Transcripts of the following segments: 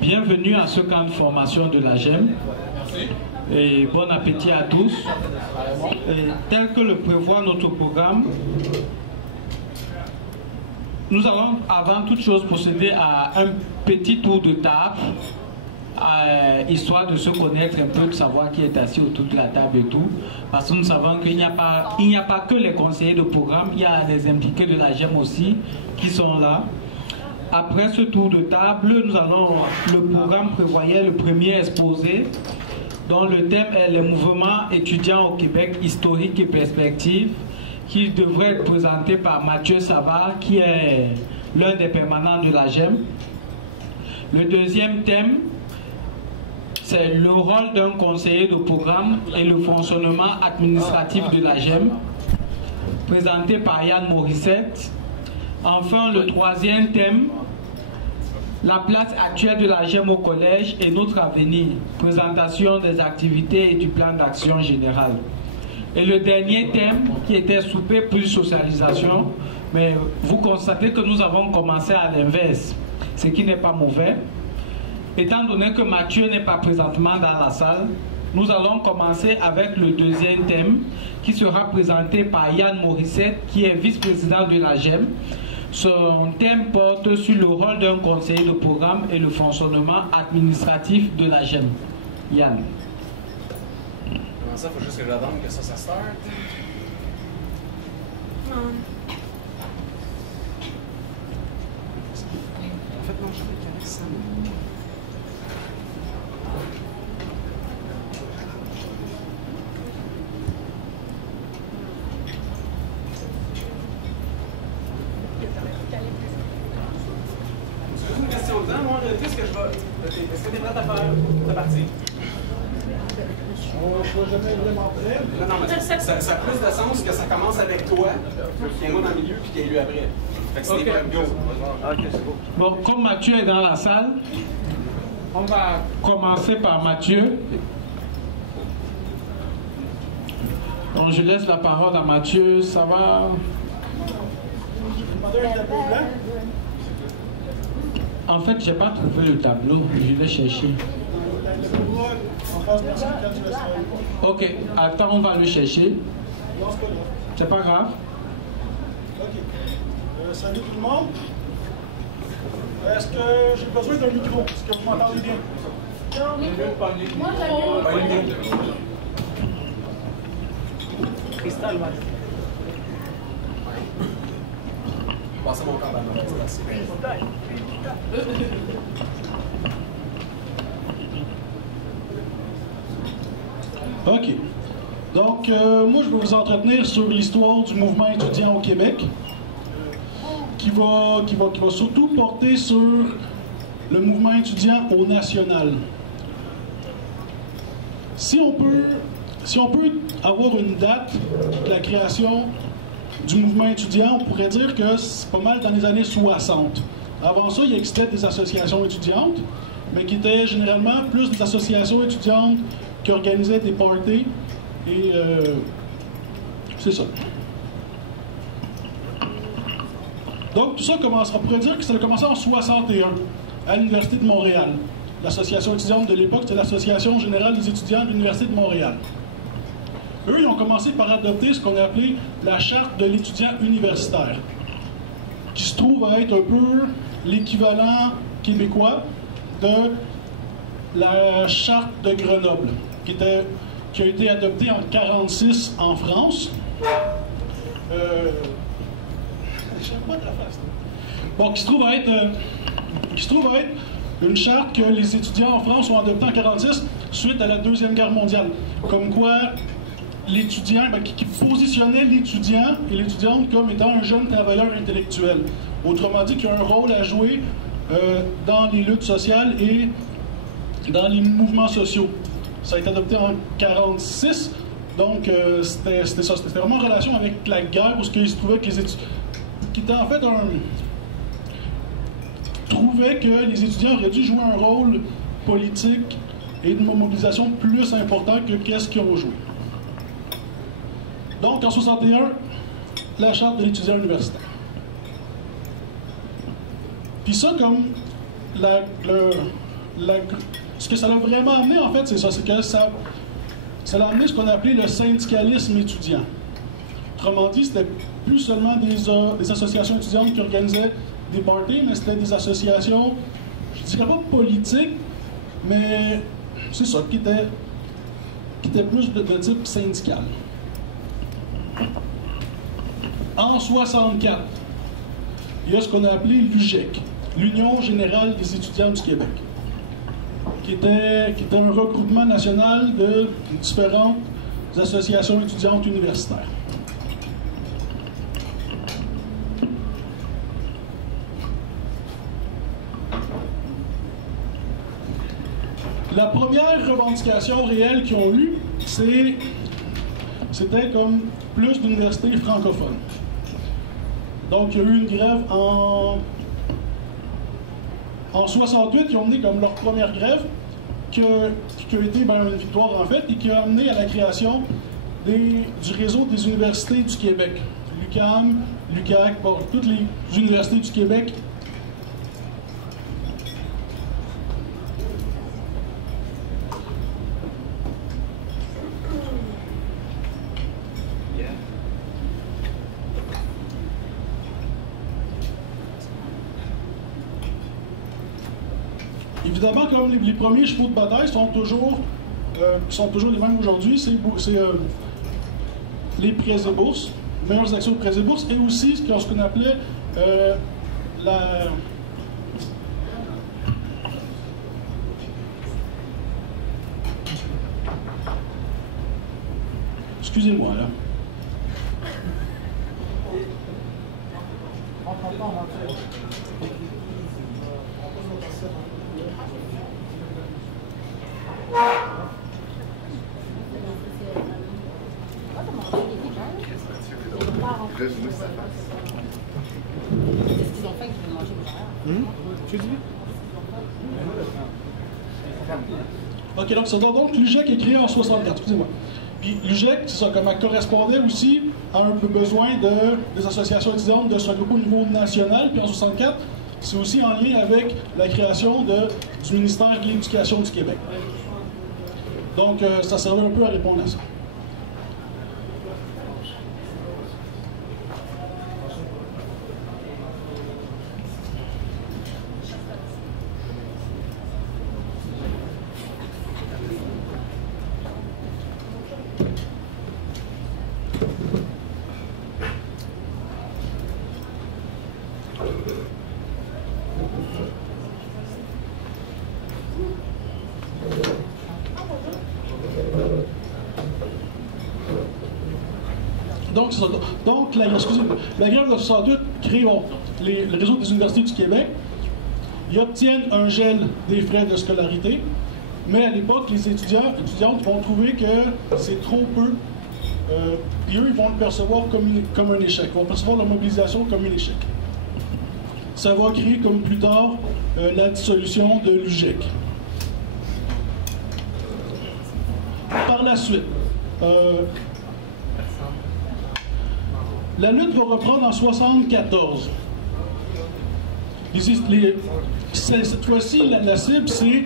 Bienvenue à ce camp de formation de la GEM. Et bon appétit à tous. Et tel que le prévoit notre programme, nous allons avant toute chose procéder à un petit tour de table, histoire de se connaître un peu, de savoir qui est assis autour de la table et tout. Parce que nous savons qu'il n'y a pas que les conseillers de programme, il y a les impliqués de la GEM aussi qui sont là. Après ce tour de table, le programme prévoyait le premier exposé, dont le thème est les mouvements étudiants au Québec, historique et perspective, qui devrait être présenté par Mathieu Savard, qui est l'un des permanents de la GEM. Le deuxième thème, c'est le rôle d'un conseiller de programme et le fonctionnement administratif de la GEM, présenté par Yann Morissette. Enfin, le troisième thème, la place actuelle de la GEM au collège et notre avenir, présentation des activités et du plan d'action général. Et le dernier thème, qui était souper plus socialisation, mais vous constatez que nous avons commencé à l'inverse, ce qui n'est pas mauvais. Étant donné que Mathieu n'est pas présentement dans la salle, nous allons commencer avec le deuxième thème, qui sera présenté par Yann Morissette, qui est vice-président de la GEM. Son thème porte sur le rôle d'un conseiller de programme et le fonctionnement administratif de la GEM. Yann. Comment ça, il faut juste que j'attende que ça start? En fait, non, je vais correct ça. C'est juste une question de temps, moi, qu'est-ce que je vais. Est-ce que tu es prête à faire ta partie? On ne va jamais vraiment prêt. Non, mais ça a plus de sens que ça commence avec toi, qu'il y ait moi dans le milieu, puis qu'il y ait lui après. Fait que c'est des go. Ok, c'est beau. Bon, comme Mathieu est dans la salle, on va commencer par Mathieu. Donc, je laisse la parole à Mathieu. Ça va? En fait, j'ai pas trouvé le tableau. Je vais chercher. Ok, attends, on va le chercher. C'est pas grave. Ok. Salut tout le monde. Est-ce que j'ai besoin d'un micro? Est-ce que vous m'entendez bien? Moi, j'avais Cristal, ouais. Passez mon temps dans la reste. OK. Donc, moi, je vais vous entretenir sur l'histoire du mouvement étudiant au Québec, qui va surtout porter sur le mouvement étudiant au national. Si on peut avoir une date de la création du mouvement étudiant, on pourrait dire que c'est pas mal dans les années 60. Avant ça, il existait des associations étudiantes, mais qui étaient généralement plus des associations étudiantes qui organisaient des parties. Et c'est ça. Donc tout ça commence, on pourrait dire que ça a commencé en 61 à l'Université de Montréal. L'association étudiante de l'époque, c'était l'Association générale des étudiants de l'Université de Montréal. Eux, ils ont commencé par adopter ce qu'on a appelé la Charte de l'étudiant universitaire, qui se trouve à être un peu l'équivalent québécois de la Charte de Grenoble, qui a été adoptée en 1946 en France. Bon, qui se trouve à être une charte que les étudiants en France ont adoptée en 1946 suite à la Deuxième Guerre mondiale. Comme quoi, l'étudiant, qui positionnait l'étudiant et l'étudiante comme étant un jeune travailleur intellectuel. Autrement dit, qu'il y a un rôle à jouer dans les luttes sociales et dans les mouvements sociaux. Ça a été adopté en 1946, donc c'était ça. C'était vraiment en relation avec la guerre, où il se trouvait que les étudiants, qui était en fait trouvait que les étudiants auraient dû jouer un rôle politique et de mobilisation plus important que qu'est-ce qu'ils ont joué. Donc, en 61, la Charte de l'étudiant universitaire. Puis ça, comme ce que ça l'a vraiment amené, en fait, c'est ça, c'est que ça l'a amené ce qu'on a appelé le syndicalisme étudiant. Autrement dit, c'était plus seulement des associations étudiantes qui organisaient des parties, mais c'était des associations, je dirais pas politiques, mais c'est ça, qui étaient plus de type syndical. En 1964, il y a ce qu'on a appelé l'UGEC, l'Union générale des étudiants du Québec, qui était un regroupement national de différentes associations étudiantes universitaires. La première revendication réelle qu'ils ont eue, c'était comme plus d'universités francophones. Donc, il y a eu une grève en 68, ils ont mené comme leur première grève, qui a été une victoire en fait, et qui a amené à la création du réseau des universités du Québec. l'UQAM, l'UQAC, toutes les universités du Québec. Évidemment, comme les premiers chevaux de bataille sont toujours les mêmes aujourd'hui, c'est les prêts et bourses, meilleures actions de prêts et bourses, et aussi ce qu'on appelait Excusez-moi, là. Ok, donc l'UGEC est créé en 64, excusez-moi. Puis l'UGEC, c'est ça, comme elle correspondait aussi à un peu besoin des associations étudiantes de se regrouper au niveau national, puis en 64, c'est aussi en lien avec la création du ministère de l'Éducation du Québec. Donc, ça servait un peu à répondre à ça. Donc, la grève de 68 crée le réseau des universités du Québec. Ils obtiennent un gel des frais de scolarité, mais à l'époque, les étudiantes vont trouver que c'est trop peu. Puis eux, ils vont le percevoir comme un échec. Ils vont percevoir la mobilisation comme un échec. Ça va créer, comme plus tard, la dissolution de l'UGEC. Par la suite, la lutte va reprendre en 1974. Cette fois-ci, la cible, c'est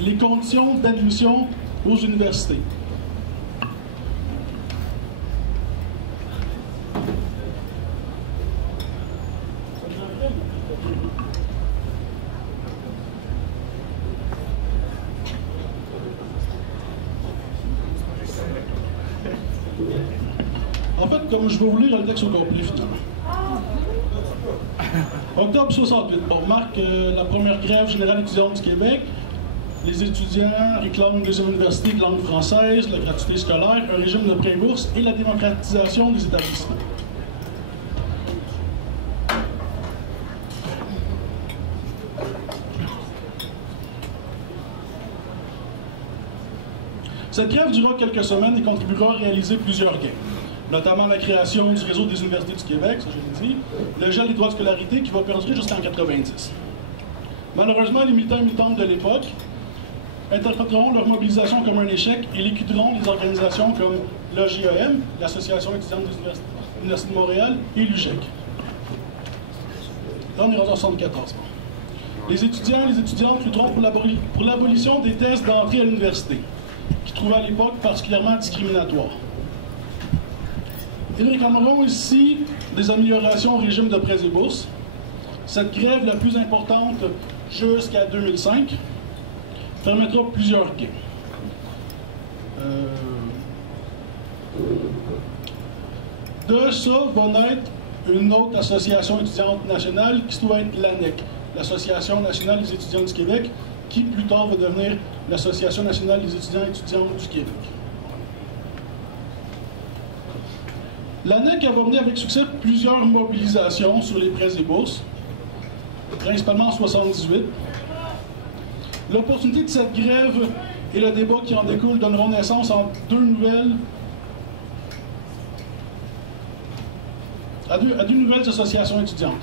les conditions d'admission aux universités. En fait, comme je vais vous lire le texte au complet, finalement. Octobre 68, on marque la première grève générale étudiante du Québec. Les étudiants réclament des universités de langue française, la gratuité scolaire, un régime de prêts et bourses et la démocratisation des établissements. Cette grève durera quelques semaines et contribuera à réaliser plusieurs gains, notamment la création du réseau des universités du Québec, ça je l'ai dit, le gel des droits de scolarité qui va perdurer jusqu'en 90. Malheureusement, les militants et militantes de l'époque interpréteront leur mobilisation comme un échec et liquideront les organisations comme l'AGEM, l'Association étudiante des universités de Montréal, et l'UGEC. Là, on est rendu en 74. les étudiants et les étudiantes lutteront pour l'abolition des tests d'entrée à l'université, qui trouvaient à l'époque particulièrement discriminatoires. Ils réclameront aussi des améliorations au régime de prêts et bourses. Cette grève la plus importante jusqu'à 2005 permettra plusieurs gains. De ça va naître une autre association étudiante nationale qui se trouve être l'ANEC, l'Association nationale des étudiants du Québec, qui plus tard va devenir l'Association nationale des étudiants et étudiantes du Québec. L'ANEC a mené avec succès plusieurs mobilisations sur les prêts et bourses, principalement en 1978. L'opportunité de cette grève et le débat qui en découle donneront naissance à deux nouvelles associations étudiantes,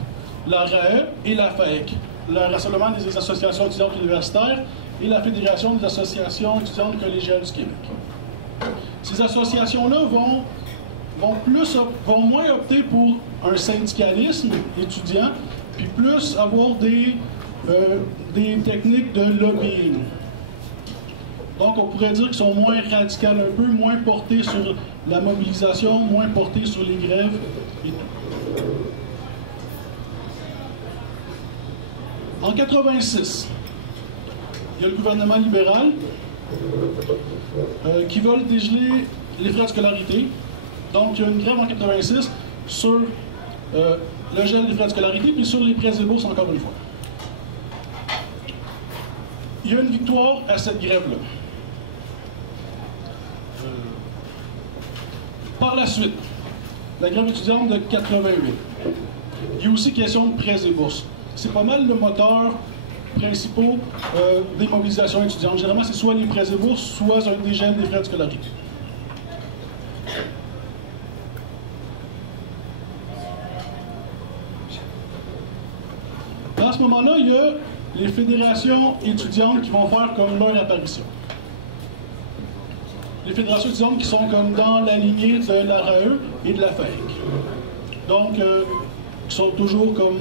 la RAE et la FAEC, le Rassemblement des associations étudiantes universitaires et la Fédération des associations étudiantes collégiales du Québec. Ces associations-là vont moins opter pour un syndicalisme étudiant, puis plus avoir des techniques de lobbying. Donc, on pourrait dire qu'ils sont moins radicales un peu, moins portés sur la mobilisation, moins portés sur les grèves et tout. En 1986, il y a le gouvernement libéral qui veut dégeler les frais de scolarité. Donc, il y a une grève en 1986 sur le gel des frais de scolarité, puis sur les prêts et bourses, encore une fois. Il y a une victoire à cette grève-là. Par la suite, la grève étudiante de 88. Il y a aussi question de prêts et bourses. C'est pas mal le moteur principal des mobilisations étudiantes. Généralement, c'est soit les prêts et bourses, soit un dégel des frais de scolarité. À ce moment-là, il y a les fédérations étudiantes qui vont faire comme leur apparition. Les fédérations étudiantes qui sont comme dans la lignée de la RAE et de la FAEC. Donc, qui sont toujours comme...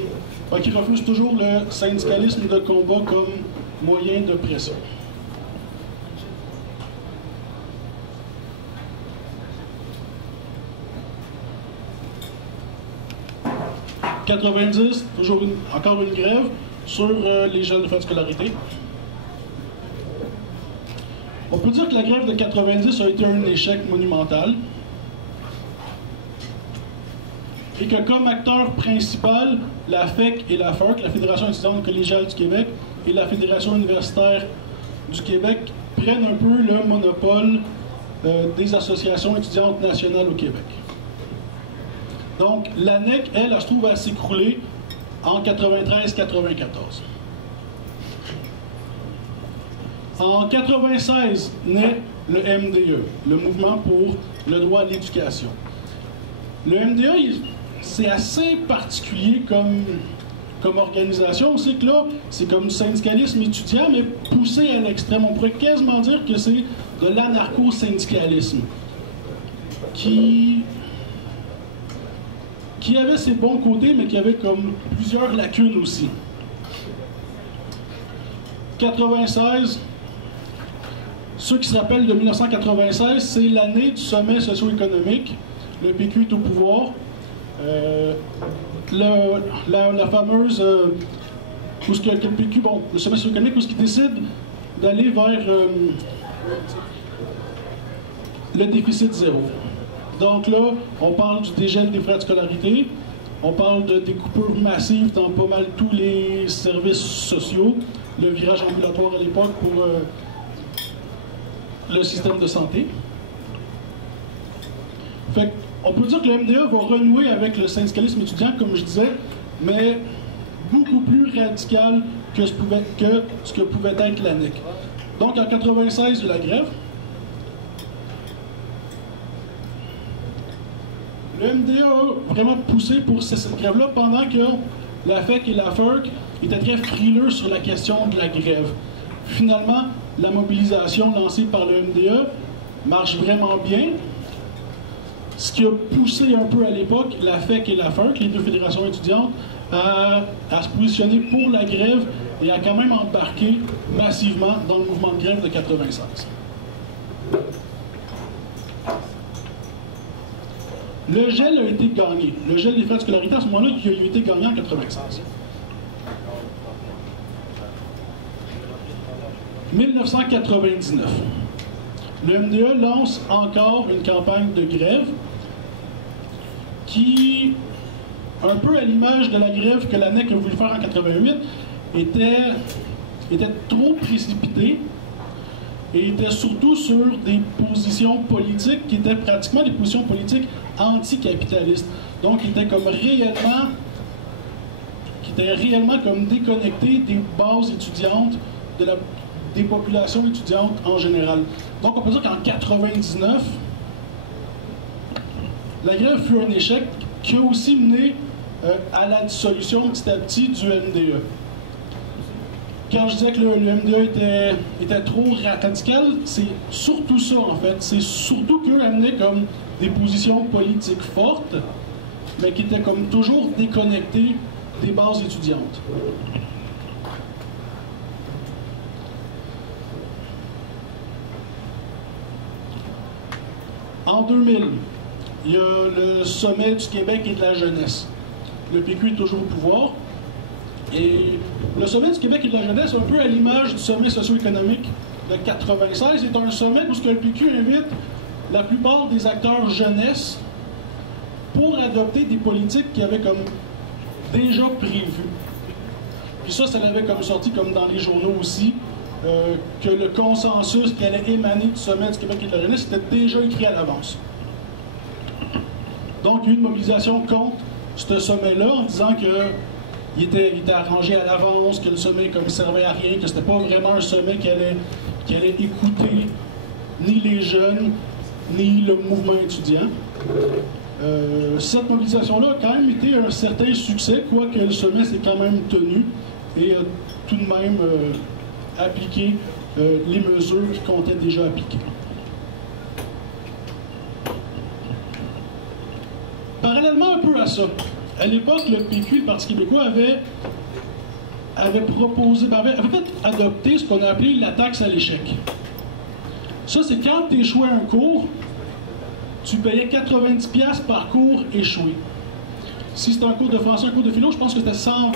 qui refusent toujours le syndicalisme de combat comme moyen de pression. En 90, encore une grève sur les jeunes de frais de scolarité. On peut dire que la grève de 90 a été un échec monumental et que comme acteur principal, la FEC et la FERC, la Fédération étudiante collégiale du Québec et la Fédération universitaire du Québec, prennent un peu le monopole des associations étudiantes nationales au Québec. Donc, l'ANEC, elle se trouve à s'écrouler en 93-94. En 96 naît le MDE, le Mouvement pour le droit à l'éducation. Le MDE, c'est assez particulier comme organisation. On sait que là, c'est comme du syndicalisme étudiant, mais poussé à l'extrême. On pourrait quasiment dire que c'est de l'anarcho-syndicalisme qui avait ses bons côtés, mais qui avait comme plusieurs lacunes aussi. 96, ceux qui se rappellent de 1996, c'est l'année du sommet socio-économique. Le PQ est au pouvoir. La fameuse... où ce que le PQ, le sommet socio-économique, où ce qui décide d'aller vers le déficit zéro. Donc là, on parle du dégel des frais de scolarité, on parle des coupures massives dans pas mal tous les services sociaux, le virage ambulatoire à l'époque pour le système de santé. Fait on peut dire que le MDE va renouer avec le syndicalisme étudiant, comme je disais, mais beaucoup plus radical que ce que pouvait être l'ANEC. Donc en 96, la grève. Le MDA a vraiment poussé pour cette grève-là pendant que la FEC et la FERC étaient très frileux sur la question de la grève. Finalement, la mobilisation lancée par le MDA marche vraiment bien. Ce qui a poussé un peu à l'époque la FEC et la FERC, les deux fédérations étudiantes, à se positionner pour la grève et a quand même embarqué massivement dans le mouvement de grève de 96. Le gel a été gagné. Le gel des frais de scolarité, à ce moment-là, il a été gagné en 96. 1999. Le MDE lance encore une campagne de grève qui, un peu à l'image de la grève que l'ANEC a voulu faire en 88, était trop précipitée et était surtout sur des positions politiques qui étaient pratiquement des positions politiques anticapitalistes. Donc, qui étaient réellement comme déconnectées des bases étudiantes, des populations étudiantes en général. Donc, on peut dire qu'en 99, la grève fut un échec qui a aussi mené à la dissolution petit à petit du MDE. Quand je disais que le MDE était trop radical, c'est surtout ça, en fait. C'est surtout qu'eux amenaient comme des positions politiques fortes, mais qui étaient comme toujours déconnectées des bases étudiantes. En 2000, il y a le sommet du Québec et de la jeunesse. Le PQ est toujours au pouvoir. Et le sommet du Québec et de la jeunesse, un peu à l'image du sommet socio-économique de 96, est un sommet où le PQ invite la plupart des acteurs jeunesse pour adopter des politiques qui avaient comme déjà prévues. Puis ça l'avait comme sorti comme dans les journaux aussi, que le consensus qui allait émaner du sommet du Québec et de la jeunesse était déjà écrit à l'avance. Donc il y a eu une mobilisation contre ce sommet-là en disant que il était arrangé à l'avance, que le sommet ne servait à rien, que c'était pas vraiment un sommet qui allait écouter ni les jeunes, ni le mouvement étudiant. Cette mobilisation-là a quand même été un certain succès, quoique le sommet s'est quand même tenu et a tout de même appliqué les mesures qui comptaient déjà appliquer. Parallèlement un peu à ça, à l'époque, le PQ, le Parti québécois, avait adopté ce qu'on a appelé la taxe à l'échec. Ça, c'est quand tu échouais un cours, tu payais 90$ par cours échoué. Si c'était un cours de français, un cours de philo, je pense que c'était 120$.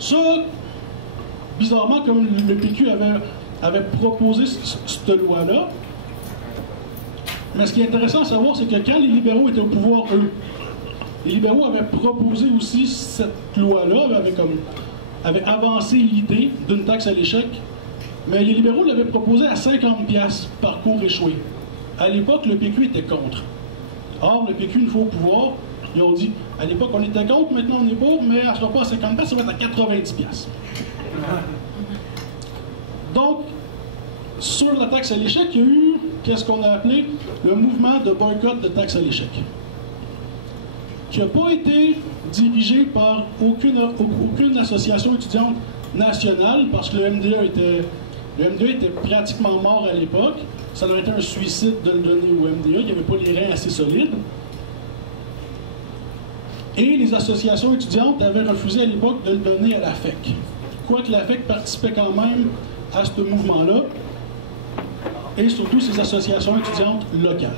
Ça, bizarrement, comme le PQ avait proposé cette loi-là, mais ce qui est intéressant à savoir, c'est que quand les libéraux étaient au pouvoir, eux, les libéraux avaient proposé aussi cette loi-là, avaient avancé l'idée d'une taxe à l'échec, mais les libéraux l'avaient proposé à 50$ par cours échoué. À l'époque, le PQ était contre. Or, le PQ, une fois au pouvoir, ils ont dit, à l'époque, on était contre, maintenant on n'est pas, mais elle ne sera pas à 50$, ça va être à 90$. Donc, sur la taxe à l'échec, il y a eu, qu'est-ce qu'on a appelé, le mouvement de boycott de taxe à l'échec, qui n'a pas été dirigé par aucune association étudiante nationale, parce que le MDE était pratiquement mort à l'époque. Ça aurait été un suicide de le donner au MDE, il n'y avait pas les reins assez solides. Et les associations étudiantes avaient refusé à l'époque de le donner à la FEC. Quoique la FEC participait quand même à ce mouvement-là, et surtout ces associations étudiantes locales.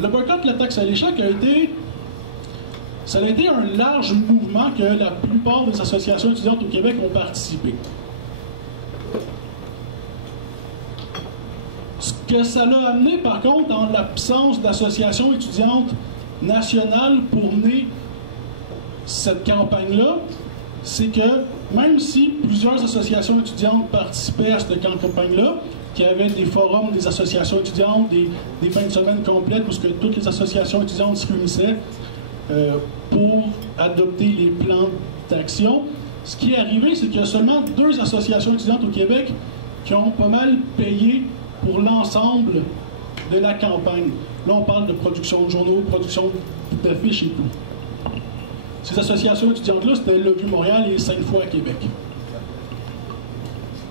Le boycott de la taxe à l'échec a été un large mouvement que la plupart des associations étudiantes au Québec ont participé. Ce que ça l'a amené, par contre, en l'absence d'associations étudiantes nationales pour mener cette campagne-là, c'est que même si plusieurs associations étudiantes participaient à cette campagne-là, qui avait des forums des associations étudiantes, des fins de semaine complètes où toutes les associations étudiantes se réunissaient pour adopter les plans d'action. Ce qui est arrivé, c'est qu'il y a seulement 2 associations étudiantes au Québec qui ont pas mal payé pour l'ensemble de la campagne. Là, on parle de production de journaux, production d'affiches et tout. Ces associations étudiantes-là, c'était Le Vieux-Montréal et Sainte-Foy à Québec.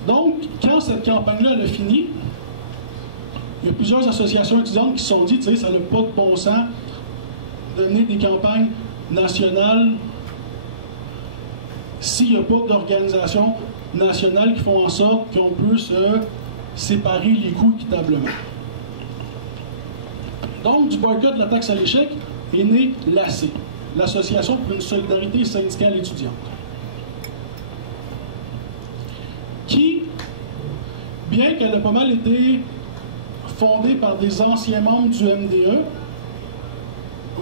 Donc, quand cette campagne-là a fini, il y a plusieurs associations étudiantes qui se sont dit, tu sais, ça n'a pas de bon sens donner des campagnes nationales s'il n'y a pas d'organisation nationale qui font en sorte qu'on peut se séparer les coûts équitablement. Donc, du boycott de la taxe à l'échec est né l'AC, l'Association pour une solidarité syndicale étudiante, qui, bien qu'elle a pas mal été fondée par des anciens membres du MDE,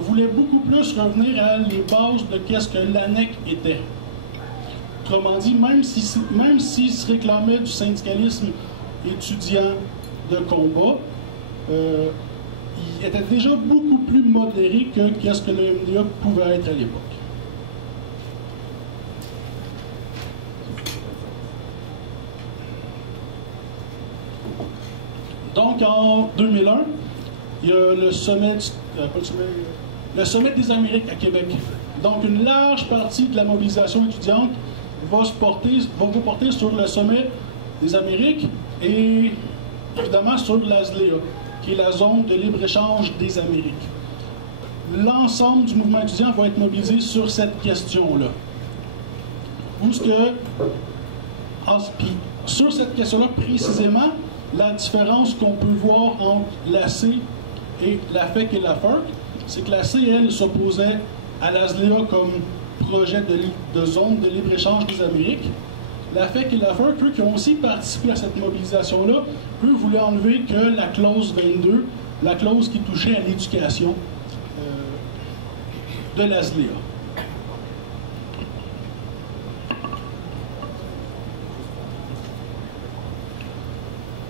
voulait beaucoup plus revenir à les bases de qu'est-ce que l'ANEC était. Autrement dit, même s'il se réclamait du syndicalisme étudiant de combat, il était déjà beaucoup plus modéré que qu'est-ce que le MDE pouvait être à l'époque. Donc en 2001, il y a le sommet, le sommet des Amériques à Québec. Donc une large partie de la mobilisation étudiante va vous porter sur le sommet des Amériques et évidemment sur l'ASLEA, qui est la zone de libre-échange des Amériques. L'ensemble du mouvement étudiant va être mobilisé sur cette question-là. Sur cette question-là précisément, la différence qu'on peut voir entre l'AC et la FEC et la FERC, c'est que l'AC, elle, s'opposait à l'ASLEA comme projet de zone de libre-échange des Amériques. La FEC et la FERC, eux, qui ont aussi participé à cette mobilisation-là, eux voulaient enlever que la clause 22, la clause qui touchait à l'éducation de l'ASLEA.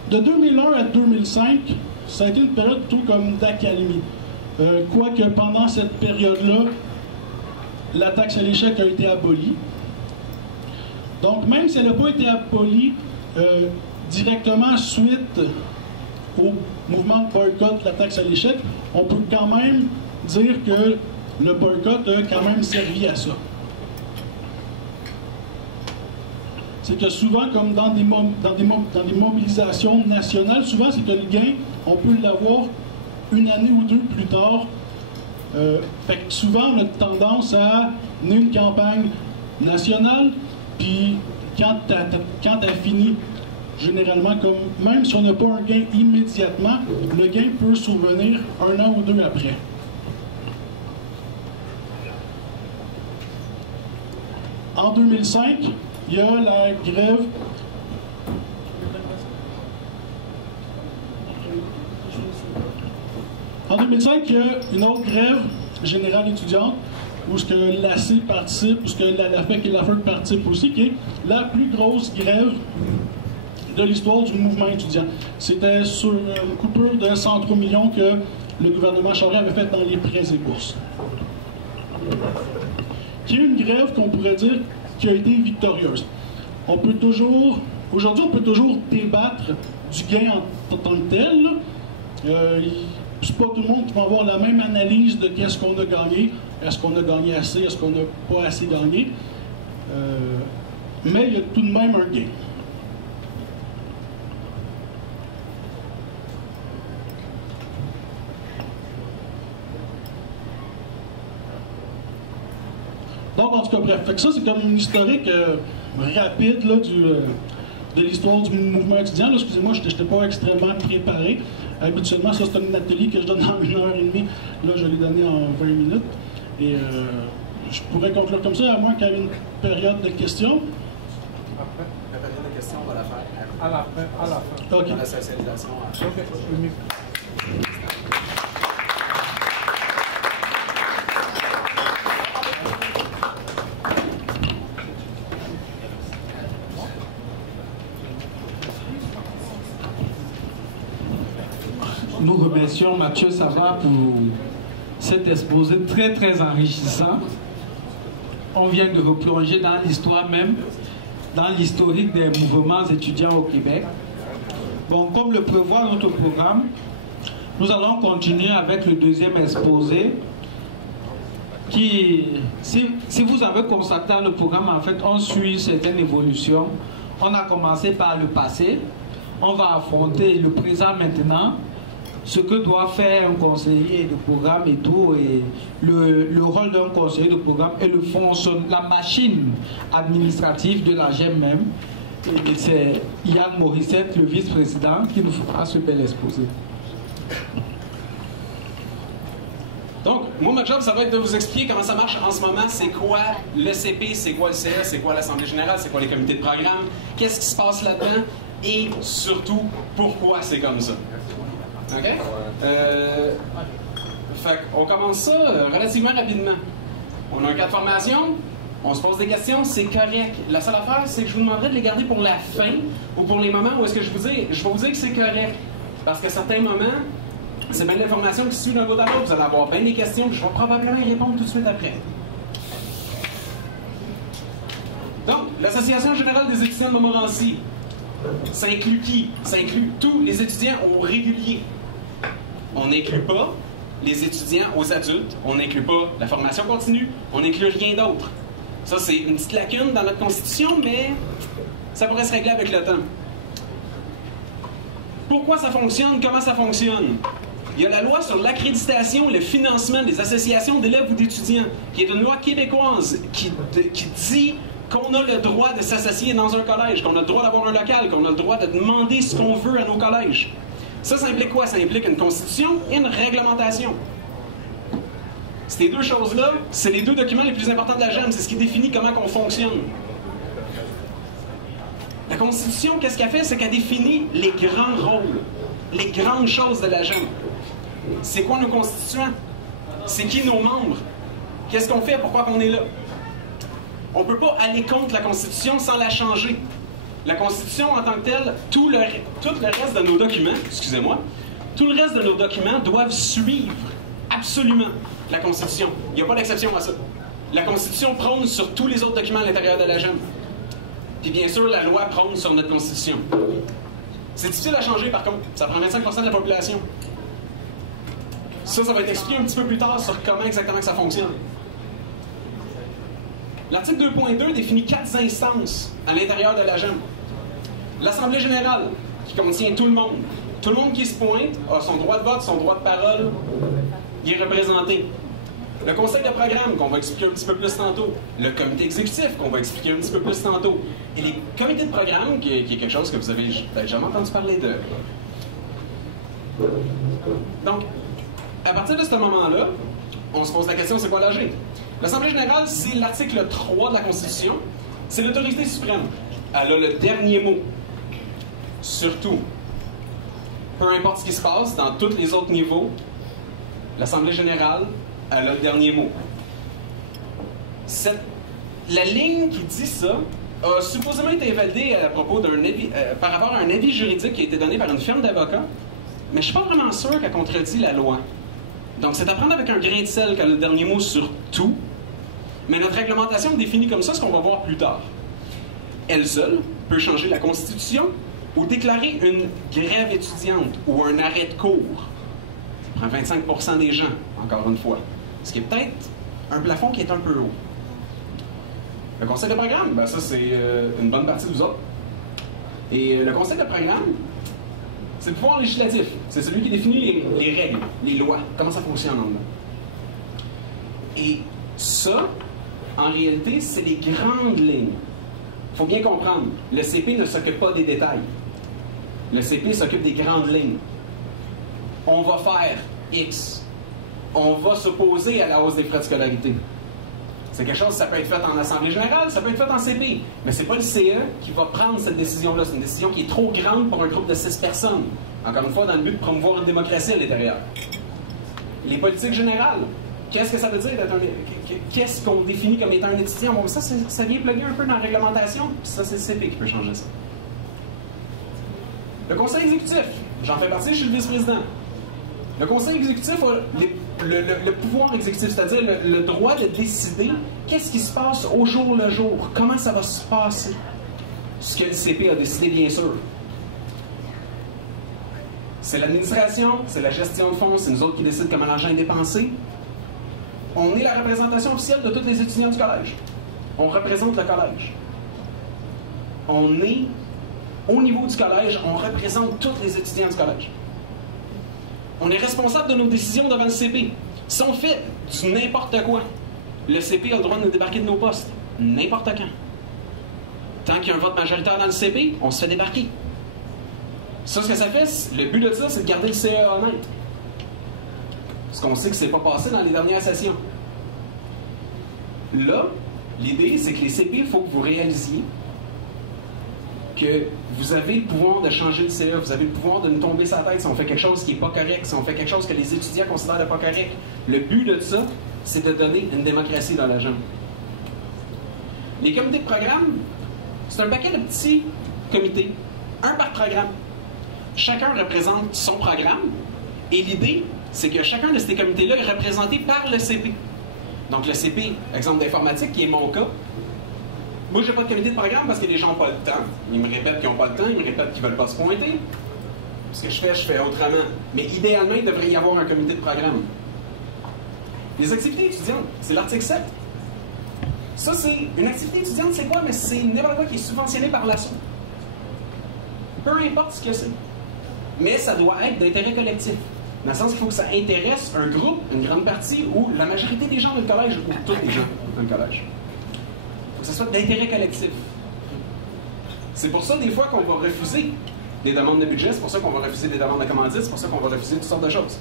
De 2001 à 2005, ça a été une période plutôt comme d'accalmie. Quoique pendant cette période-là, la taxe à l'échec a été abolie. Donc, même si elle n'a pas été abolie directement suite au mouvement de boycott de la taxe à l'échec, on peut quand même dire que le boycott a quand même servi à ça. C'est que souvent, comme dans des mobilisations nationales, souvent c'est que le gain, on peut l'avoir une année ou deux plus tard. Fait que souvent, on a tendance à mener une campagne nationale, puis quand elle finit, généralement, même si on n'a pas un gain immédiatement, le gain peut survenir un an ou deux après. En 2005, il y a la grève En 2005, il y a une autre grève générale étudiante où ce que l'AC participe, où ce que la FEC et la FERC participent aussi, qui est la plus grosse grève de l'histoire du mouvement étudiant. C'était sur une coupure de 103 millions que le gouvernement Charest avait faite dans les prêts et bourses. Qui est une grève qu'on pourrait dire qui a été victorieuse. Aujourd'hui, on peut toujours débattre du gain en tant que tel. C'est pas tout le monde qui va avoir la même analyse de qu'est-ce qu'on a gagné. Est-ce qu'on a gagné assez? Est-ce qu'on n'a pas assez gagné? Mais il y a tout de même un gain. Donc, en tout cas, bref, fait que ça, c'est comme une historique rapide là, de l'histoire du mouvement étudiant. Excusez-moi, je n'étais pas extrêmement préparé. Habituellement, ça, c'est un atelier que je donne en 1h30. Là, je l'ai donné en 20 minutes. Et je pourrais conclure comme ça, à moins qu'il y ait une période de questions. Après, la période de questions, on va la faire à la fin. OK. Dans la socialisation. Nous remercions Mathieu Savard pour cet exposé très très enrichissant. On vient de replonger dans l'histoire même, dans l'historique des mouvements étudiants au Québec. Bon, comme le prévoit notre programme, nous allons continuer avec le deuxième exposé qui, si vous avez constaté dans le programme, en fait, on suit certaines évolutions. On a commencé par le passé, on va affronter le présent maintenant. ce que doit faire un conseiller de programme et tout, et le rôle d'un conseiller de programme et la machine administrative de la GEM même. Et c'est Yann Morissette, le vice-président, qui nous fera ce bel exposé. Donc, moi, ma job, ça va être de vous expliquer comment ça marche en ce moment, c'est quoi le CP, c'est quoi le CA, c'est quoi l'Assemblée générale, c'est quoi les comités de programme, qu'est-ce qui se passe là-dedans, et surtout, pourquoi c'est comme ça. OK? Fait qu'on commence ça relativement rapidement. On a un cas de formation, on se pose des questions, c'est correct. La seule affaire, c'est que je vous demanderai de les garder pour la fin ou pour les moments où est-ce que je vais vous dire que c'est correct. Parce qu'à certains moments, c'est bien de l'information qui suit d'un bout à l'autre. Vous allez avoir bien des questions, puis je vais probablement y répondre tout de suite après. Donc, l'Association générale des étudiants de Montmorency, ça inclut qui? Ça inclut tous les étudiants au régulier. On n'inclut pas les étudiants aux adultes, on n'inclut pas la formation continue, on n'inclut rien d'autre. Ça, c'est une petite lacune dans notre Constitution, mais ça pourrait se régler avec le temps. Pourquoi ça fonctionne? Comment ça fonctionne? Il y a la loi sur l'accréditation et le financement des associations d'élèves ou d'étudiants, qui est une loi québécoise qui dit qu'on a le droit de s'associer dans un collège, qu'on a le droit d'avoir un local, qu'on a le droit de demander ce qu'on veut à nos collèges. Ça implique quoi? Ça implique une constitution et une réglementation. Ces deux choses-là, c'est les deux documents les plus importants de la GEM. C'est ce qui définit comment on fonctionne. La Constitution, qu'est-ce qu'elle fait? C'est qu'elle définit les grands rôles, les grandes choses de la GEM. C'est quoi nos constituants? C'est qui nos membres? Qu'est-ce qu'on fait? Pourquoi on est là? On ne peut pas aller contre la Constitution sans la changer. La Constitution, en tant que telle, tout le reste de nos documents, excusez-moi, tout le reste de nos documents doivent suivre absolument la Constitution. Il n'y a pas d'exception à ça. La Constitution prône sur tous les autres documents à l'intérieur de la GEM. Puis bien sûr, la loi prône sur notre Constitution. C'est difficile à changer, par contre. Ça prend 25% de la population. Ça va être expliqué un petit peu plus tard sur comment exactement que ça fonctionne. L'article 2.2 définit 4 instances à l'intérieur de la GEM. L'Assemblée générale, qui contient tout le monde. Tout le monde qui se pointe a son droit de vote, son droit de parole. Il est représenté. Le conseil de programme, qu'on va expliquer un petit peu plus tantôt. Le comité exécutif, qu'on va expliquer un petit peu plus tantôt. Et les comités de programme, qui est quelque chose que vous avez peut-être jamais entendu parler de. Donc, à partir de ce moment-là, on se pose la question, c'est quoi l'AG? L'Assemblée générale, c'est l'article 3 de la Constitution. C'est l'autorité suprême. Elle a le dernier mot. Surtout. Peu importe ce qui se passe dans tous les autres niveaux, l'Assemblée générale, elle a le dernier mot. La ligne qui dit ça a supposément été validée à propos d'un avis, par rapport à un avis juridique qui a été donné par une firme d'avocats, mais je ne suis pas vraiment sûr qu'elle contredit la loi. Donc c'est à prendre avec un grain de sel qu'elle a le dernier mot sur tout, mais notre réglementation définit comme ça ce qu'on va voir plus tard. Elle seule peut changer la Constitution ou déclarer une grève étudiante ou un arrêt de cours. Ça prend 25% des gens, encore une fois. Ce qui est peut-être un plafond qui est un peu haut. Le conseil de programme, ben ça c'est une bonne partie de vous autres. Et le conseil de programme, c'est le pouvoir législatif. C'est celui qui définit les règles, les lois, comment ça fonctionne en dedans. Et ça, en réalité, c'est les grandes lignes. Il faut bien comprendre, le CP ne s'occupe pas des détails. Le CP s'occupe des grandes lignes. On va faire X. On va s'opposer à la hausse des frais de scolarité. C'est quelque chose, ça peut être fait en Assemblée générale, ça peut être fait en CP. Mais c'est pas le CE qui va prendre cette décision-là. C'est une décision qui est trop grande pour un groupe de 6 personnes. Encore une fois, dans le but de promouvoir une démocratie à l'intérieur. Les politiques générales, qu'est-ce que ça veut dire d'être qu'est-ce qu'on définit comme étant un étudiant? Bon, ça vient plugger un peu dans la réglementation, puis ça, c'est le CP qui peut changer ça. Le conseil exécutif, j'en fais partie, je suis le vice-président. Le conseil exécutif a le pouvoir exécutif, c'est-à-dire le droit de décider qu'est-ce qui se passe au jour le jour, comment ça va se passer. Ce que le CP a décidé, bien sûr. C'est l'administration, c'est la gestion de fonds, c'est nous autres qui décident comment l'argent est dépensé. On est la représentation officielle de tous les étudiants du collège. On représente le collège. On est, au niveau du collège, on représente tous les étudiants du collège. On est responsable de nos décisions devant le CP. Si on fait du n'importe quoi, le CP a le droit de nous débarquer de nos postes. N'importe quand. Tant qu'il y a un vote majoritaire dans le CP, on se fait débarquer. Ça, ce que ça fait, le but de ça, c'est de garder le CE honnête. Parce qu'on sait que c'est pas passé dans les dernières sessions. Là, l'idée, c'est que les CP, il faut que vous réalisiez que vous avez le pouvoir de changer le CE, vous avez le pouvoir de nous tomber sa tête si on fait quelque chose qui n'est pas correct, si on fait quelque chose que les étudiants considèrent de pas correct. Le but de ça, c'est de donner une démocratie dans la jambe. Les comités de programme, c'est un paquet de petits comités, un par programme. Chacun représente son programme, et l'idée, c'est que chacun de ces comités-là est représenté par le CP. Donc le CP, exemple d'informatique, qui est mon cas. Moi, je n'ai pas de comité de programme parce que les gens n'ont pas le temps. Ils me répètent qu'ils n'ont pas le temps, ils me répètent qu'ils ne veulent pas se pointer. Ce que je fais autrement. Mais idéalement, il devrait y avoir un comité de programme. Les activités étudiantes, c'est l'article 7. Ça, c'est une activité étudiante, c'est quoi? Mais c'est n'importe quoi qui est subventionné par l'ASSO. Peu importe ce que c'est. Mais ça doit être d'intérêt collectif. Dans le sens qu'il faut que ça intéresse un groupe, une grande partie, ou la majorité des gens dans le collège, ou tous les gens dans le collège. Il faut que ça soit d'intérêt collectif. C'est pour ça, des fois, qu'on va refuser des demandes de budget, c'est pour ça qu'on va refuser des demandes de commandites, c'est pour ça qu'on va refuser toutes sortes de choses.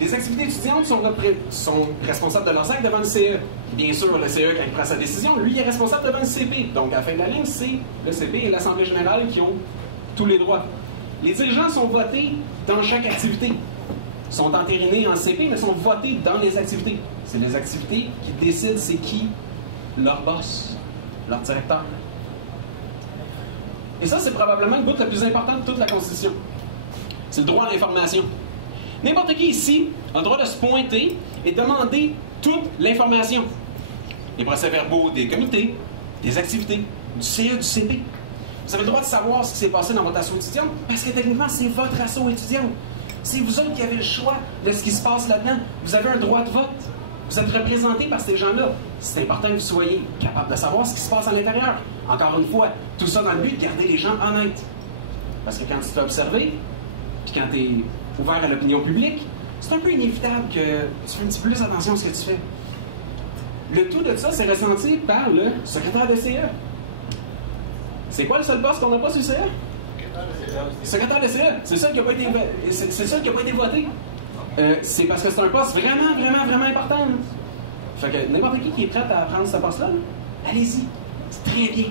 Les activités étudiantes sont responsables de leur sac devant le CE. Bien sûr, le CE, quand il prend sa décision, lui, il est responsable devant le CP. Donc, à la fin de la ligne, c'est le CP et l'Assemblée générale qui ont tous les droits. Les dirigeants sont votés dans chaque activité. Ils sont entérinés en CP, mais sont votés dans les activités. C'est les activités qui décident c'est qui leur boss, leur directeur. Et ça, c'est probablement le bout le plus important de toute la Constitution. C'est le droit à l'information. N'importe qui ici a le droit de se pointer et demander toute l'information. Les procès-verbaux des comités, des activités, du CE, du CP. Vous avez le droit de savoir ce qui s'est passé dans votre asso étudiante parce que techniquement, c'est votre asso étudiante. C'est vous autres qui avez le choix de ce qui se passe là-dedans. Vous avez un droit de vote. Vous êtes représentés par ces gens-là. C'est important que vous soyez capable de savoir ce qui se passe à l'intérieur. Encore une fois, tout ça dans le but de garder les gens honnêtes. Parce que quand tu te fais observer, puis quand tu es ouvert à l'opinion publique, c'est un peu inévitable que tu fais un petit peu plus attention à ce que tu fais. Le tout de ça, c'est ressenti par le secrétaire de CE. C'est quoi le seul poste qu'on n'a pas sur le CE? Secrétaire de CE. C'est ça qui n'a pas été voté. C'est parce que c'est un poste vraiment, vraiment, vraiment important. Là. Fait que n'importe qui est prêt à prendre ce poste-là, là, allez-y. C'est très bien.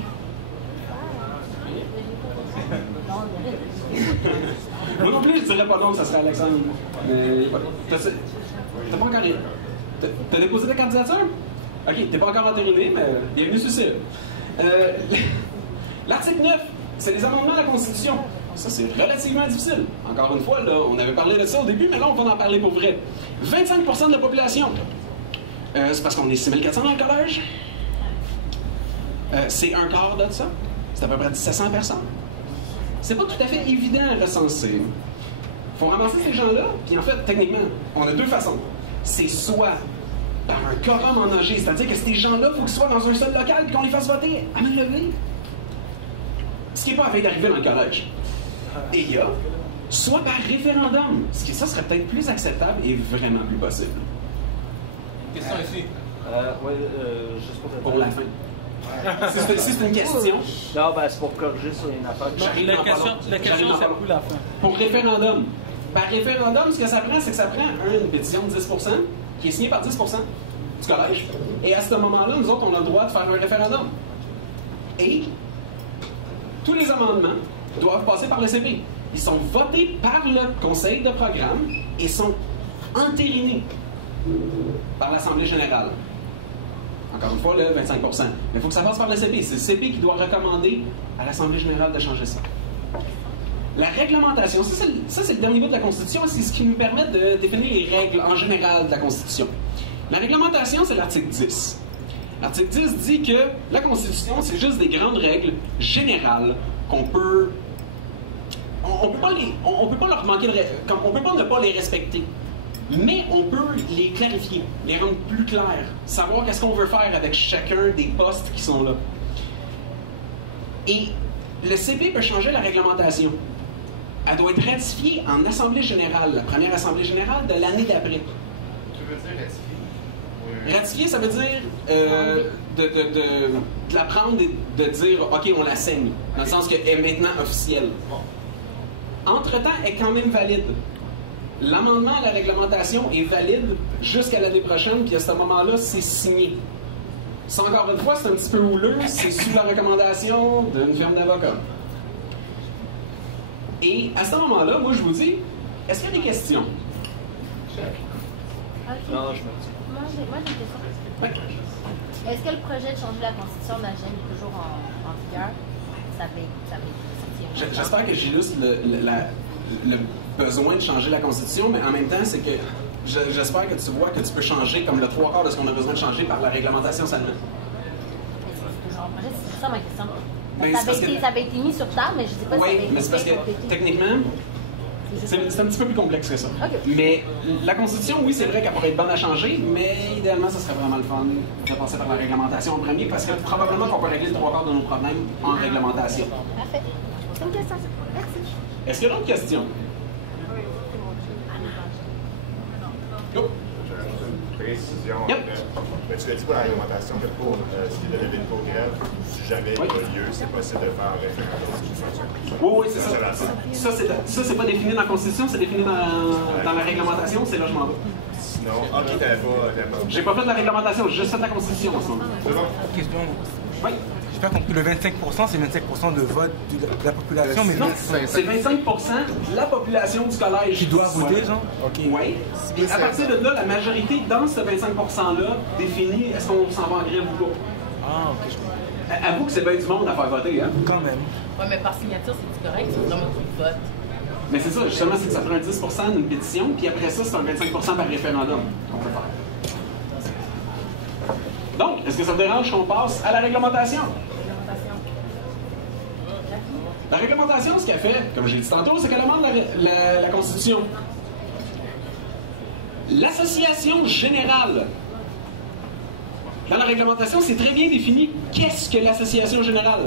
Moi non plus, je dirais pas non, ça serait Alexandre. Mais t'as pas encore... T'as déposé ta candidature? Ok, t'es pas encore entériné, mais bienvenue sur le CE. L'article 9, c'est les amendements à la Constitution. Ça, c'est relativement difficile. Encore une fois, là, on avait parlé de ça au début, mais là, on va en parler pour vrai. 25% de la population. C'est parce qu'on est 6400 dans le collège. C'est un quart de ça. C'est à peu près 1700 personnes. C'est pas tout à fait évident à recenser. Il faut ramasser ces gens-là, puis en fait, techniquement, on a deux façons. C'est soit par un quorum en âgé, c'est-à-dire que ces gens-là, il faut qu'ils soient dans un seul local et qu'on les fasse voter à main levée. Ce qui n'est pas à veille d'arriver dans le collège. Et il y a, soit par référendum, ce qui ça serait peut-être plus acceptable et vraiment plus possible. Question ici. Juste pour la fin. Si c'est une question. Non, ben c'est pour corriger sur une affaire. La question, c'est pour la fin. Pour référendum. Par référendum, ce que ça prend, c'est que ça prend une pétition de 10% qui est signée par 10% du collège. Et à ce moment-là, nous autres, on a le droit de faire un référendum. Et tous les amendements doivent passer par le CP. Ils sont votés par le conseil de programme et sont entérinés par l'Assemblée générale. Encore une fois, le 25%. Mais il faut que ça passe par le CP. C'est le CP qui doit recommander à l'Assemblée générale de changer ça. La réglementation, ça c'est le dernier bout de la Constitution, c'est ce qui nous permet de définir les règles en général de la Constitution. La réglementation, c'est l'article 10. L'article 10 dit que la Constitution, c'est juste des grandes règles générales qu'on peut... On peut pas leur manquer on peut pas ne pas les respecter. Mais on peut les clarifier, les rendre plus clairs, savoir qu'est-ce qu'on veut faire avec chacun des postes qui sont là. Et le CP peut changer la réglementation. elle doit être ratifiée en Assemblée générale, la première Assemblée générale de l'année d'après. Tu veux dire ratifier? Ratifier, ça veut dire de la prendre et de dire « OK, on la saigne », dans le sens qu'elle est maintenant officielle. Entre-temps, elle est quand même valide. L'amendement à la réglementation est valide jusqu'à l'année prochaine, puis à ce moment-là, c'est signé. Ça, encore une fois, c'est un petit peu houleux, c'est sous la recommandation d'une firme d'avocats. Et à ce moment-là, moi, je vous dis, est-ce qu'il y a des questions? Non, je me dis. Moi, j'ai une question. Oui. Est-ce que le projet de changer la constitution de la GEM est toujours en vigueur? Ça va sortir. J'espère que j'illustre le besoin de changer la Constitution, mais en même temps, c'est que j'espère que tu vois que tu peux changer comme le 3/4 de ce qu'on a besoin de changer par la réglementation seulement. C'est toujours en projet, c'est ça ma question. Ben, Ça avait été mis sur table, mais je ne sais pas si ça avait Oui, été mais c'est parce que techniquement, c'est un petit peu plus complexe que ça. Ok. Mais la Constitution, oui, c'est vrai qu'elle pourrait être bonne à changer, mais idéalement, ça serait vraiment le fun de passer par la réglementation en premier, parce que probablement qu'on peut régler le 3/4 de nos problèmes en réglementation. Parfait. C'est une question. Merci. Est-ce qu'il y a d'autres questions? Go. Précision. Yep. Mais tu l'as dit pour la réglementation que pour ce qui est de lever le taux de grève, si jamais il y a lieu, c'est possible de faire un référendum. Oui, c'est ça. Ça, c'est pas défini dans la Constitution, c'est défini dans la réglementation, c'est là que je m'en vais. Sinon, ok, t'avais pas. J'ai pas fait de la réglementation, j'ai juste fait de la Constitution en ce moment. C'est bon? Question. Oui. J'ai pas compris, le 25%, c'est 25% de vote de la population, mais Non, non, c'est 25% de la population du collège. qui doit voter, genre? Ok. Oui. Et à partir de là, la majorité dans ce 25%-là définit est-ce qu'on s'en va en grève ou pas. Ah, ok, je comprends. Avoue que c'est bien du monde à faire voter, hein? Quand même. Ouais, mais par signature, c'est correct, c'est vraiment qui vote. Mais c'est ça, justement, c'est que ça prend un 10% d'une pétition, puis après ça, c'est un 25% par référendum qu'on peut faire. Donc, est-ce que ça vous dérange qu'on passe à la réglementation? La réglementation, ce qu'elle fait, comme j'ai dit tantôt, c'est qu'elle amende la Constitution. L'Association générale. Dans la réglementation, c'est très bien défini. Qu'est-ce que l'Association générale?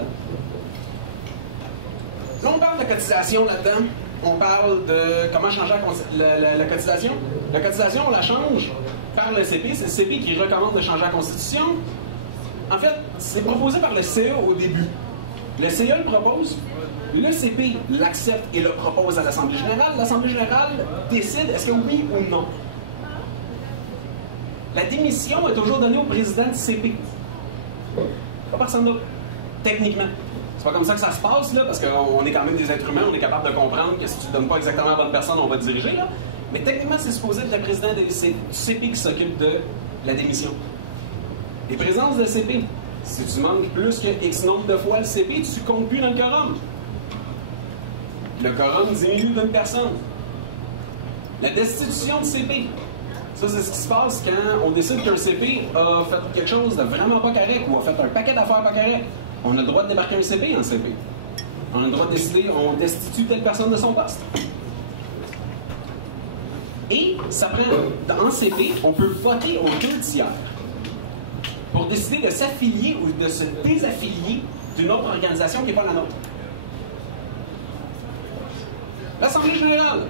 Là, on parle de cotisation là-dedans. On parle de comment changer la cotisation. La cotisation, on la change par le CP. C'est le CP qui recommande de changer la Constitution. En fait, c'est proposé par le CA au début. Le CA le propose, le CP l'accepte et le propose à l'Assemblée générale. L'Assemblée générale décide est-ce que oui ou non. La démission est toujours donnée au président du CP. Pas personne d'autre. Techniquement. C'est pas comme ça que ça se passe, là, parce qu'on est quand même des êtres humains, on est capable de comprendre que si tu ne donnes pas exactement la bonne personne, on va te diriger, là. Mais techniquement, c'est supposé être le président du CP qui s'occupe de la démission. Les présences de CP. Si tu manques plus que X nombre de fois le CP, tu ne comptes plus dans le quorum. Le quorum diminue d'une personne. La destitution de CP. Ça, c'est ce qui se passe quand on décide qu'un CP a fait quelque chose de vraiment pas correct ou a fait un paquet d'affaires pas correct. On a le droit de débarquer un CP en CP. On a le droit de décider, on destitue telle personne de son poste. Et ça prend, en CP, on peut voter aux 2/3 pour décider de s'affilier ou de se désaffilier d'une autre organisation qui n'est pas la nôtre. L'Assemblée générale.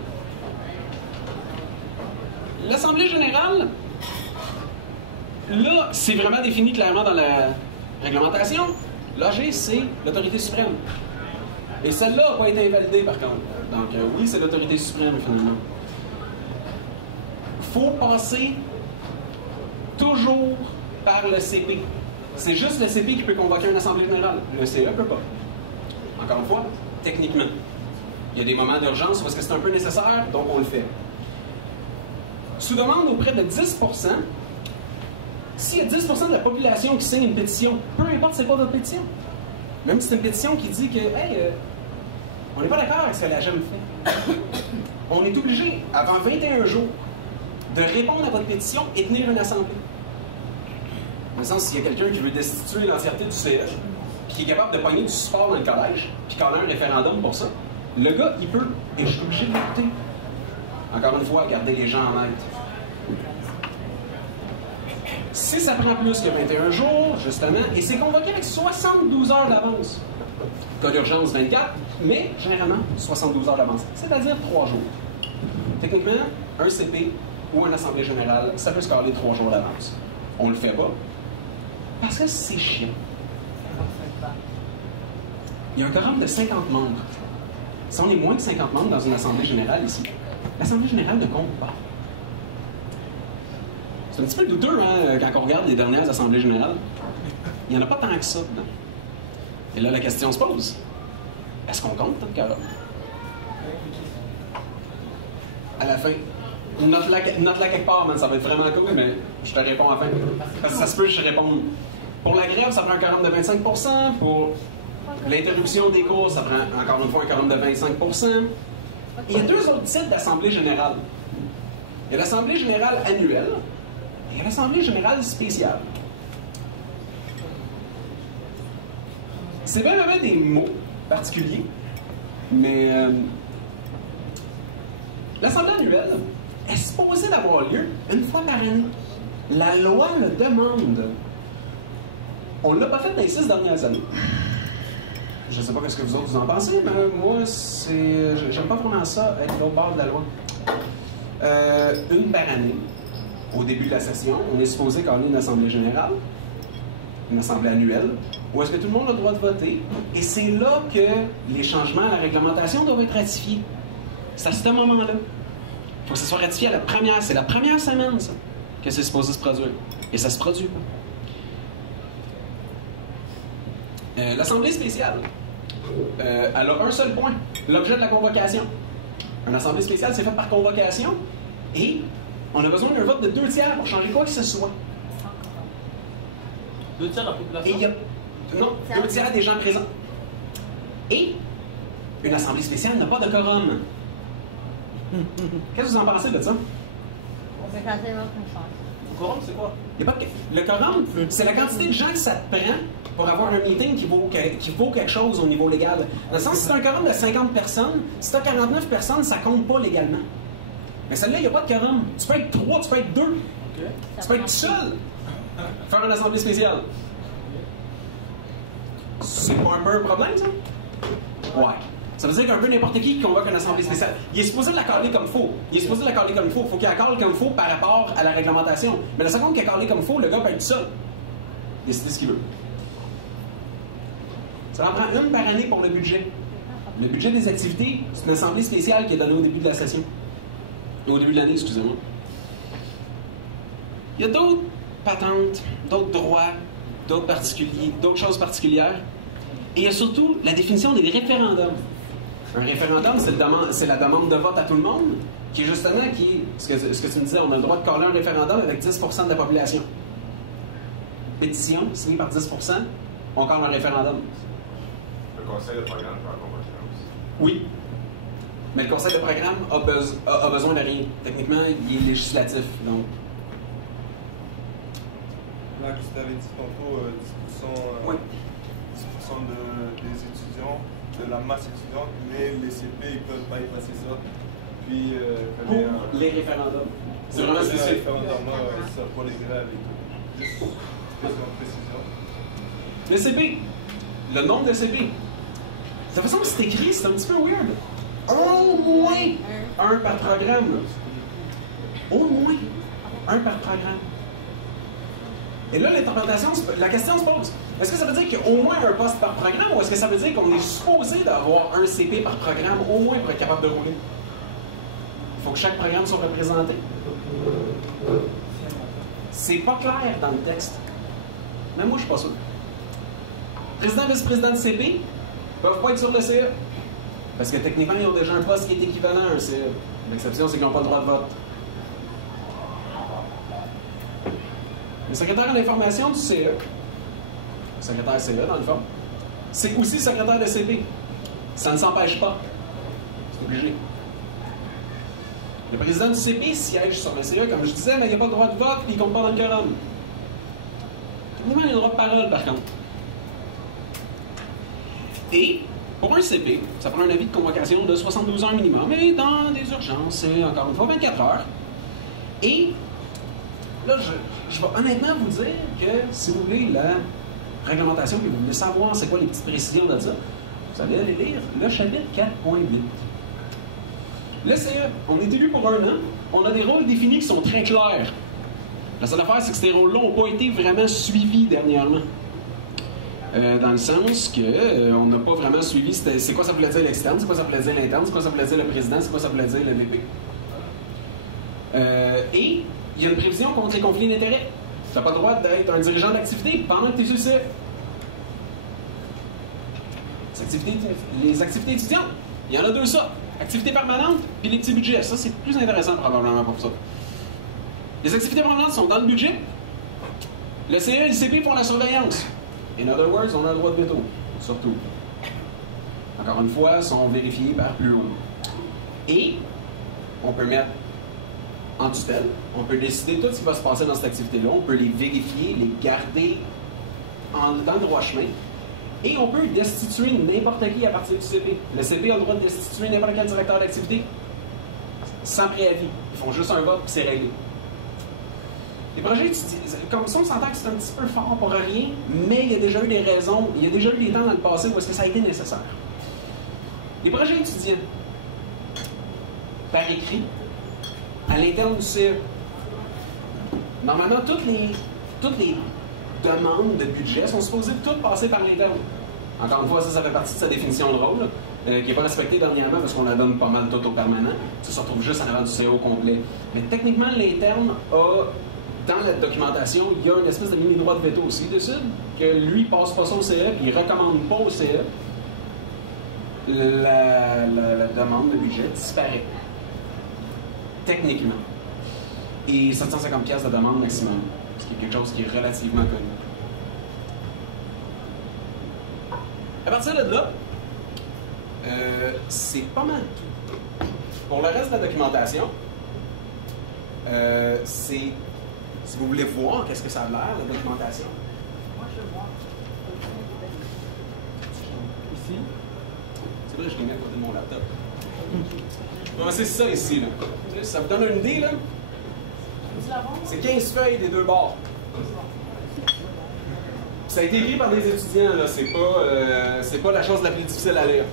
L'Assemblée générale, là, c'est vraiment défini clairement dans la réglementation. L'AG, c'est l'autorité suprême. Et celle-là n'a pas été invalidée, par contre. Donc, oui, c'est l'autorité suprême, finalement. Il faut passer toujours par le CP. C'est juste le CP qui peut convoquer une Assemblée générale. Le CE ne peut pas. Encore une fois, techniquement. Il y a des moments d'urgence parce que c'est un peu nécessaire, donc on le fait. Sous demande auprès de 10%, s'il y a 10% de la population qui signe une pétition, peu importe c'est pas votre pétition, même si c'est une pétition qui dit que hey, on n'est pas d'accord avec ce que la GEM fait, on est obligé, avant 21 jours, de répondre à votre pétition et tenir une assemblée. Dans le sens, s'il y a quelqu'un qui veut destituer l'entièreté du CE, qui est capable de pogner du support dans le collège, puis qu'on a un référendum pour ça, le gars, il peut, et je suis obligé de l'écouter. Encore une fois, garder les gens en aide. Si ça prend plus que 21 jours, justement, et c'est convoqué avec 72 heures d'avance. Cas d'urgence 24, mais généralement 72 heures d'avance, c'est-à-dire 3 jours. Techniquement, un CP ou une assemblée générale, ça peut se caler 3 jours d'avance. On le fait pas parce que c'est chiant. Il y a un quorum de 50 membres. Si on est moins de 50 membres dans une assemblée générale ici, l'assemblée générale ne compte pas. C'est un petit peu douteux hein, quand on regarde les dernières assemblées générales. Il n'y en a pas tant que ça dedans. Et là, la question se pose. Est-ce qu'on compte notre quorum? À la fin. Note-la quelque part, man, ça va être vraiment cool, mais je te réponds à la fin. Parce que ça se peut que je réponde. Pour la grève, ça prend un quorum de 25%. Pour l'interruption des cours, ça prend encore une fois un quorum de 25%. Et il y a deux autres types d'assemblée générale. Il y a l'assemblée générale annuelle et il y a l'assemblée générale spéciale. C'est bien des mots particuliers, mais l'assemblée annuelle est supposée d'avoir lieu une fois par année. La loi le demande. On ne l'a pas fait dans les 6 dernières années. Je ne sais pas ce que vous autres vous en pensez, mais moi, j'aime pas vraiment ça, être l'autre bord de la loi. Une par année, au début de la session, on est supposé caler une assemblée générale, une assemblée annuelle, où est-ce que tout le monde a le droit de voter, et c'est là que les changements à la réglementation doivent être ratifiés. C'est à ce moment-là. Il faut que ça soit ratifié à la première, c'est la première semaine, ça, que c'est supposé se produire. Et ça se produit pas. L'Assemblée spéciale, elle a un seul point, l'objet de la convocation. Une Assemblée spéciale, c'est fait par convocation, et on a besoin d'un vote de 2/3 pour changer quoi que ce soit. 2 tiers de la population? Et il y a... Non, 2/3 des gens présents. Et une Assemblée spéciale n'a pas de quorum. Qu'est-ce que vous en pensez de ça? C'est quasiment une chance. Le quorum, c'est quoi? Il y a pas de... Le quorum, c'est la quantité de gens que ça te prend pour avoir un meeting qui vaut quelque chose au niveau légal. Dans le sens, si tu as un quorum de 50 personnes, si tu as 49 personnes, ça compte pas légalement. Mais celle-là, il n'y a pas de quorum. Tu peux être 3, tu peux être 2. Okay. Tu peux être tout seul. Faire une assemblée spéciale. C'est pas un peu un problème, ça? Ouais. Ça veut dire qu'un peu n'importe qui convoque une assemblée spéciale, il est supposé la caler comme il faut. Il faut qu'il la cale comme il faut par rapport à la réglementation. Mais la seconde qu'il a calé comme il faut, le gars peut être seul. Décider ce qu'il veut. Ça en prend une par année pour le budget. Le budget des activités, c'est une assemblée spéciale qui est donnée au début de la session. Au début de l'année, excusez-moi. Il y a d'autres patentes, d'autres droits, d'autres choses particulières. Et il y a surtout la définition des référendums. Un référendum, c'est la demande de vote à tout le monde, qui est justement ce que tu me disais, on a le droit de caler un référendum avec 10% de la population. Pétition, signée par 10%, on cale un référendum. Le conseil de programme peut en convoquer aussi. Oui. Mais le conseil de programme a besoin de rien. Techniquement, il est législatif, donc. Là, tu avais dit tantôt 10%, oui. 10% des étudiants, de la masse étudiante, mais les CP, ils ne peuvent pas y passer ça. Puis, pour les référendums. C'est vraiment spécifique. Ça pour les grèves et tout. Juste une précision. Le CP. Le nombre de CP. De toute façon, c'est écrit, c'est un petit peu weird. Au moins un par programme. Au moins un par programme. Et là, l'interprétation, la question se pose. Est-ce que ça veut dire qu'il y a au moins un poste par programme ou est-ce que ça veut dire qu'on est supposé d'avoir un CP par programme au moins pour être capable de rouler? Il faut que chaque programme soit représenté. C'est pas clair dans le texte. Mais moi, je suis pas sûr. Président et vice-président de CP ne peuvent pas être sur le CE. Parce que techniquement, ils ont déjà un poste qui est équivalent à un CE. L'exception, c'est qu'ils n'ont pas le droit de vote. Le secrétaire à l'information du CE, le secrétaire CE dans le fond, c'est aussi secrétaire de CP. Ça ne s'empêche pas. C'est obligé. Le président du CP siège sur le CE, comme je disais, mais il n'a pas le droit de vote et il ne compte pas dans le quorum. Techniquement, il a le droit de parole, par contre. Et, pour un CP, ça prend un avis de convocation de 72 heures minimum, mais dans des urgences, c'est encore une fois 24 heures. Et, là, Je vais honnêtement vous dire que si vous voulez la réglementation, puis vous voulez savoir c'est quoi les petites précisions de ça, vous allez aller lire le chapitre 4.8. Le CE, on est élu pour 1 an, on a des rôles définis qui sont très clairs. La seule affaire, c'est que ces rôles-là n'ont pas été vraiment suivis dernièrement. Dans le sens que on n'a pas vraiment suivi c'est quoi ça voulait dire l'externe, c'est quoi ça voulait dire l'interne, c'est quoi ça voulait dire le président, c'est quoi ça voulait dire le VP. Et il y a une prévision contre les conflits d'intérêts. Tu n'as pas le droit d'être un dirigeant d'activité pendant que tu es sur le CE. Les activités étudiantes, il y en a 2 ça. Activités permanentes, puis les petits budgets. Ça, c'est plus intéressant probablement pour ça. Les activités permanentes sont dans le budget. Le CE et le CP font la surveillance. In other words, on a le droit de veto, surtout. Encore une fois, sont vérifiés par plus haut. Et on peut mettre en tutelle, on peut décider tout ce qui va se passer dans cette activité-là, on peut les vérifier, les garder dans le droit chemin, et on peut destituer n'importe qui à partir du CP. Le CP a le droit de destituer n'importe quel directeur d'activité sans préavis. Ils font juste un vote, puis c'est réglé. Les projets étudiants, comme ça, on s'entend que c'est un petit peu fort pour rien, mais il y a déjà eu des raisons, il y a déjà eu des temps dans le passé où est-ce que ça a été nécessaire. Les projets étudiants, par écrit, à l'interne du CE, normalement, toutes les demandes de budget sont supposées toutes passer par l'interne. Encore une fois, ça fait partie de sa définition de rôle, qui n'est pas respectée dernièrement parce qu'on la donne pas mal tout au permanent. Ça se retrouve juste en avant du CE au complet. Mais techniquement, l'interne a... Dans la documentation, il y a une espèce de mini-droit de veto aussi. Il décide que lui, il passe pas ça au CE, puis il ne recommande pas au CE. La demande de budget disparaît. Techniquement. Et 750$ de demande maximum. Ce qui est quelque chose qui est relativement connu. À partir de là, c'est pas mal tout. Pour le reste de la documentation, c'est... Si vous voulez voir qu'est-ce que ça a l'air, la documentation. Moi, je veux voir. Ici. C'est vrai, je l'ai mis à côté de mon laptop. Non, c'est ça ici, là. Ça vous donne une idée, là? C'est 15 feuilles des 2 bords. Ça a été écrit par des étudiants, là. C'est pas la chose la plus difficile à lire.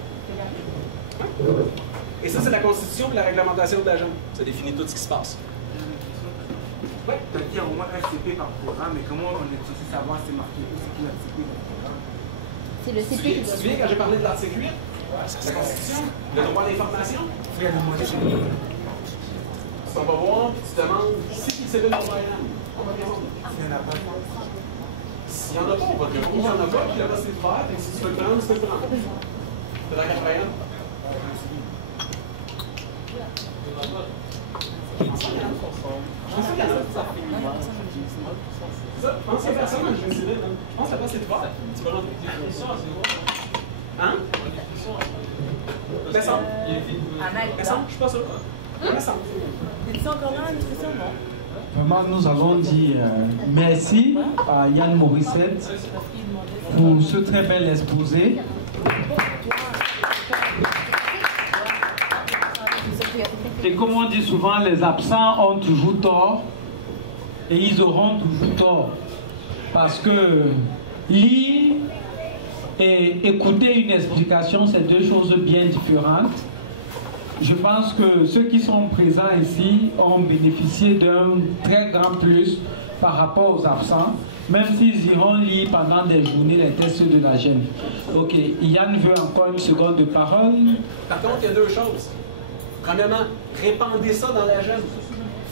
Et ça, c'est la constitution et la réglementation de l'agent. Ça définit tout ce qui se passe. Oui, tu as dit au moins un CP par programme, mais comment on est censé savoir c'est marqué où c'est qui l'article par programme? C'est le CP qui doit... Tu te souviens quand j'ai parlé de l'article 8? C'est la Constitution, le droit d'information. Il y a demandé chez nous. Tu vas voir, puis tu demandes si qui c'est le droit on va bien voir. S'il n'y en a pas. S'il n'y en a pas, on va te dire. Il n'y en a pas, puis là-bas, c'est le faire. Si tu veux le prendre, tu peux le prendre. C'est dans 80. Je pense qu'il y a personne, je vais essayer. Je pense que ça passe cette fois. Tu vas rentrer. Hein? Descends. Descends, je suis pas sûr. Descends. Es-tu encore là, nutrition, non? Vraiment, nous allons dire merci à Yann Morissette pour ce très bel exposé. Et comme on dit souvent, les absents ont toujours tort et ils auront toujours tort. Parce que lire et écouter une explication, c'est 2 choses bien différentes. Je pense que ceux qui sont présents ici ont bénéficié d'un très grand plus par rapport aux absents, même s'ils iront lire pendant des journées les tests de la GEM. Ok, Yann veut encore une seconde de parole. Par contre, il y a 2 choses. Premièrement, répandez ça dans la GEM.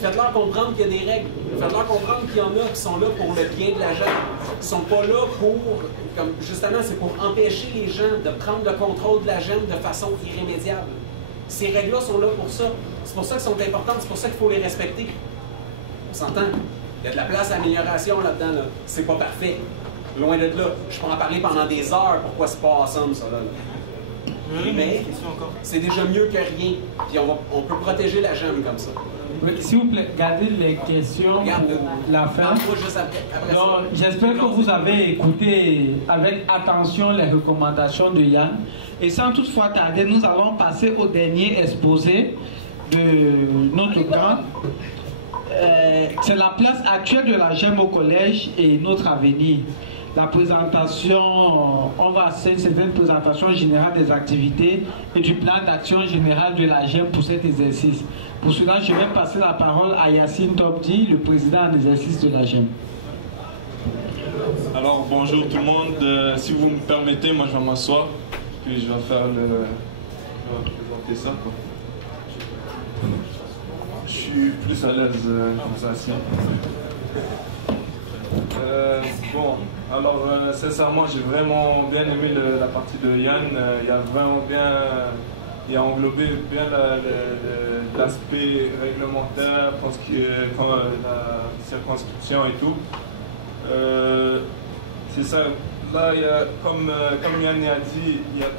Faites-leur comprendre qu'il y a des règles. Faites-leur comprendre qu'il y en a qui sont là pour le bien de la GEM. Qui ne sont pas là pour... Comme justement, c'est pour empêcher les gens de prendre le contrôle de la GEM de façon irrémédiable. Ces règles-là sont là pour ça. C'est pour ça qu'elles sont importantes. C'est pour ça qu'il faut les respecter. On s'entend? Il y a de la place à amélioration là-dedans. Là. C'est pas parfait. Loin de là. Je peux en parler pendant des heures. Pourquoi c'est pas awesome, ça, là. Mais c'est déjà mieux que rien. Puis on peut protéger la GEM comme ça. S'il vous plaît, gardez les questions pour la fin. J'espère que vous avez écouté avec attention les recommandations de Yann. Et sans toutefois tarder, nous allons passer au dernier exposé de notre grand. c'est la place actuelle de la GEM au collège et notre avenir. La présentation, on va faire une présentation générale des activités et du plan d'action général de la GEM pour cet exercice. Pour cela, je vais passer la parole à Yacine Topdi, le président en exercice de la GEM. Alors bonjour tout le monde, si vous me permettez, moi je vais m'asseoir, puis je vais présenter ça, quoi. Je suis plus à l'aise comme ça, assis. Bon, alors sincèrement j'ai vraiment bien aimé la partie de Yann, il a vraiment bien, il a englobé bien l'aspect réglementaire, la circonscription et tout. C'est ça, là il y a, comme Yann a dit, il y a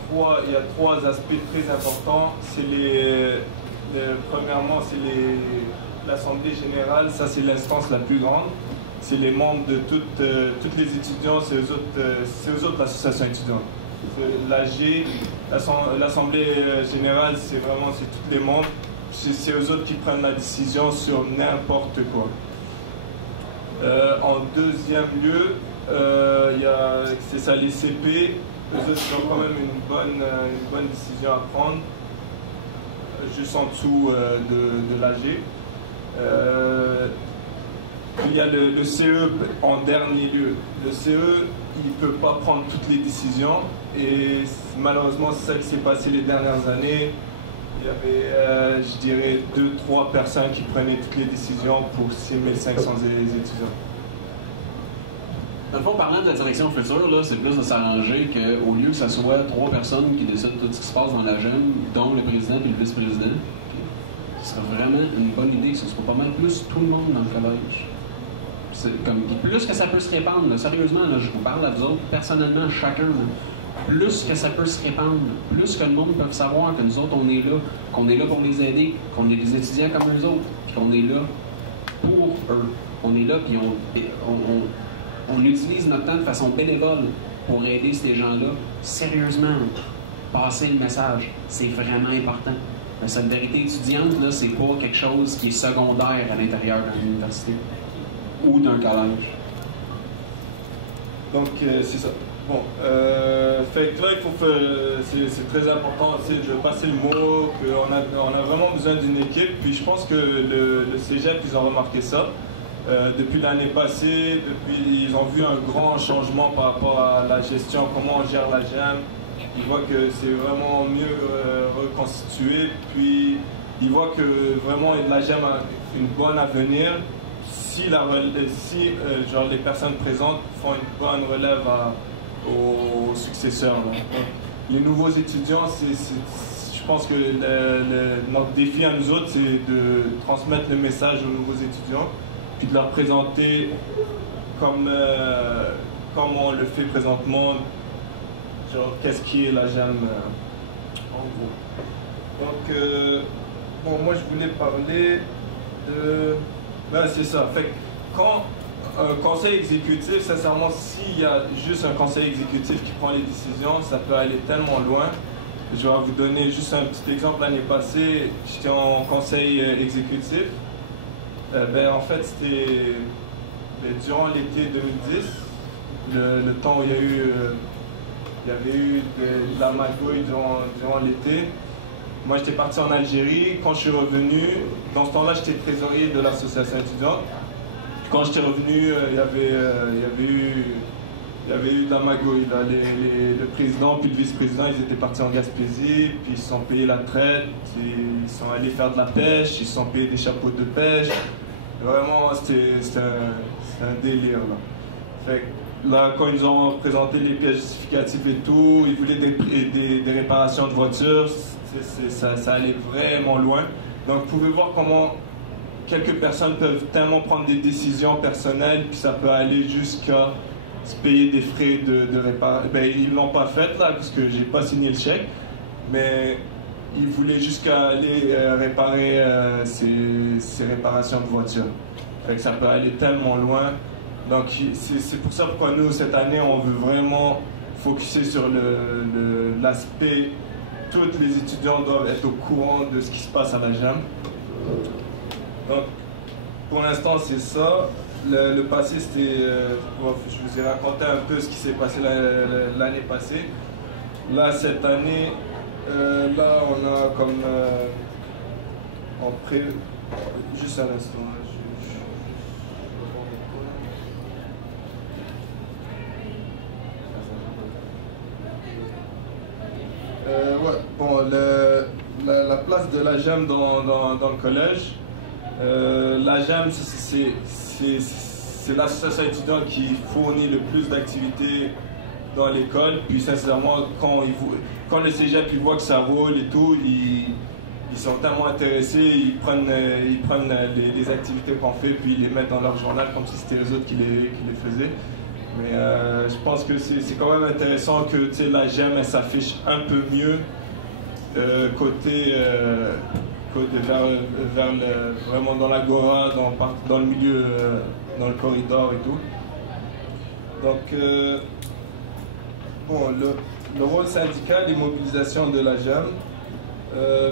trois aspects très importants. C'est premièrement c'est l'Assemblée générale, ça c'est l'instance la plus grande. C'est les membres de toutes les étudiants, c'est eux autres l'association étudiante. L'AG, l'Assemblée générale, c'est tous les membres, c'est eux autres qui prennent la décision sur n'importe quoi. En deuxième lieu, c'est ça, les CP, eux autres ont quand même une bonne décision à prendre, juste en dessous de l'AG. Il y a le CE en dernier lieu. Le CE, il ne peut pas prendre toutes les décisions et malheureusement c'est ça qui s'est passé les dernières années. Il y avait, je dirais, 2-3 personnes qui prenaient toutes les décisions pour 6500 étudiants. Dans le fond, parlant de la direction future, c'est plus de s'arranger qu'au lieu que ce soit 3 personnes qui décident tout ce qui se passe dans la GEM, dont le président et le vice-président, ce serait vraiment une bonne idée. Ce serait pas mal plus tout le monde dans le collège. Plus que ça peut se répandre, là, sérieusement, là, je vous parle à vous autres, personnellement, chacun, là, plus que ça peut se répandre, plus que le monde peut savoir que nous autres, on est là, qu'on est là pour les aider, qu'on est des étudiants comme eux autres, puis qu'on est là pour eux. On est là, puis on utilise notre temps de façon bénévole pour aider ces gens-là. Sérieusement, passer le message, c'est vraiment important. La solidarité étudiante, là, c'est pas quelque chose qui est secondaire à l'intérieur de l'université ou d'un collège. Donc, c'est ça. Bon, fait que là, c'est très important, je vais passer le mot, qu'on a vraiment besoin d'une équipe, puis je pense que le cégep, ils ont remarqué ça. Depuis l'année passée, ils ont vu un grand changement par rapport à la gestion, comment on gère la GEM. Ils voient que c'est vraiment mieux reconstitué, puis ils voient que vraiment la GEM a une bonne avenir si genre les personnes présentes font une bonne relève aux successeurs. Donc, les nouveaux étudiants, je pense que notre défi à nous autres, c'est de transmettre le message aux nouveaux étudiants, puis de leur présenter comme on le fait présentement, genre qu'est-ce qui est la GEM en gros. Donc, bon, moi je voulais parler de... Ben, c'est ça. Fait que quand un conseil exécutif, sincèrement, s'il y a juste un conseil exécutif qui prend les décisions, ça peut aller tellement loin. Je vais vous donner juste un petit exemple. L'année passée, j'étais en conseil exécutif. En fait, c'était durant l'été 2010, le temps où il y avait eu de la magouille durant l'été. Moi, j'étais parti en Algérie. Quand je suis revenu, dans ce temps-là, j'étais trésorier de l'association étudiante. Quand j'étais revenu, il y avait eu de la magouille. Le président puis le vice-président, ils étaient partis en Gaspésie, puis ils se sont payés la traite, ils sont allés faire de la pêche, ils se sont payés des chapeaux de pêche. Vraiment, c'était un délire. Là. Fait que, là, quand ils ont présenté les pièces justificatives et tout, ils voulaient des réparations de voitures. Ça allait vraiment loin. Donc, vous pouvez voir comment quelques personnes peuvent tellement prendre des décisions personnelles, puis ça peut aller jusqu'à se payer des frais de réparation. Ben, ils ne l'ont pas fait, là, parce que j'ai pas signé le chèque, mais ils voulaient jusqu'à aller réparer ces réparations de voitures. Fait que ça peut aller tellement loin. Donc, c'est pour ça pourquoi nous, cette année, on veut vraiment focuser sur l'aspect. Tous les étudiants doivent être au courant de ce qui se passe à la GEM. Donc, pour l'instant, c'est ça. Le passé, c'était... je vous ai raconté un peu ce qui s'est passé l'année passée. Là, cette année, là, on a comme... en pré... Juste un instant. Ouais, bon, la place de la GEM dans le collège. La GEM, c'est l'association étudiante qui fournit le plus d'activités dans l'école. Puis sincèrement, quand le cégep il voit que ça roule et tout, ils sont tellement intéressés, ils prennent les activités qu'on fait, puis ils les mettent dans leur journal comme si c'était les autres qui les faisaient. Mais je pense que c'est quand même intéressant que la GEM elle s'affiche un peu mieux côté vers vraiment dans l'agora, dans le milieu, dans le corridor et tout. Donc, bon, le rôle syndical et mobilisation de la GEM.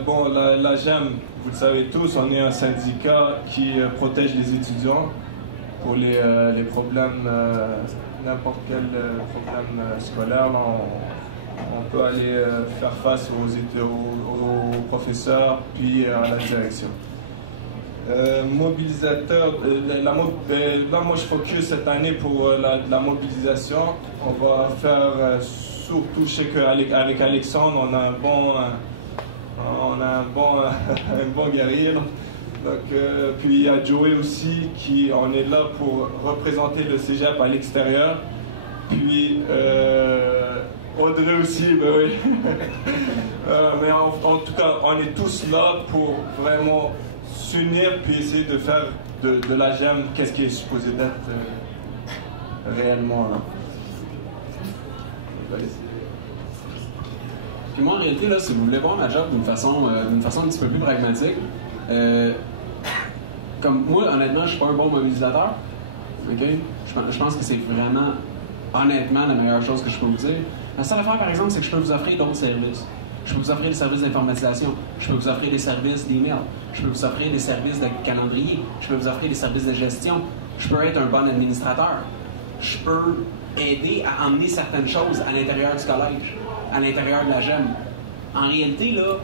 Bon, la GEM, vous le savez tous, on est un syndicat qui protège les étudiants pour les problèmes, n'importe quel problème scolaire. Là, on peut aller faire face aux professeurs, puis à la direction. Mobilisateur, là moi je focus cette année pour la mobilisation. On va faire surtout, je sais qu'avec Alexandre, on a un bon guerrier. Donc, puis il y a Joey aussi, on est là pour représenter le cégep à l'extérieur. Puis Audrey aussi, ben oui. Mais en tout cas, on est tous là pour vraiment s'unir puis essayer de faire de la GEM qu'est-ce qui est supposé d'être réellement. Là. Puis moi, en réalité, là, si vous voulez voir ma job d'une façon un petit peu plus pragmatique, comme moi, honnêtement, je suis pas un bon mobilisateur. Okay? Je pense que c'est vraiment, honnêtement, la meilleure chose que je peux vous dire. La seule affaire, par exemple, c'est que je peux vous offrir d'autres services. Je peux vous offrir des services d'informatisation. Je peux vous offrir des services d'email. Je peux vous offrir des services de calendrier. Je peux vous offrir des services de gestion. Je peux être un bon administrateur. Je peux aider à emmener certaines choses à l'intérieur du collège, à l'intérieur de la GEM. En réalité, là,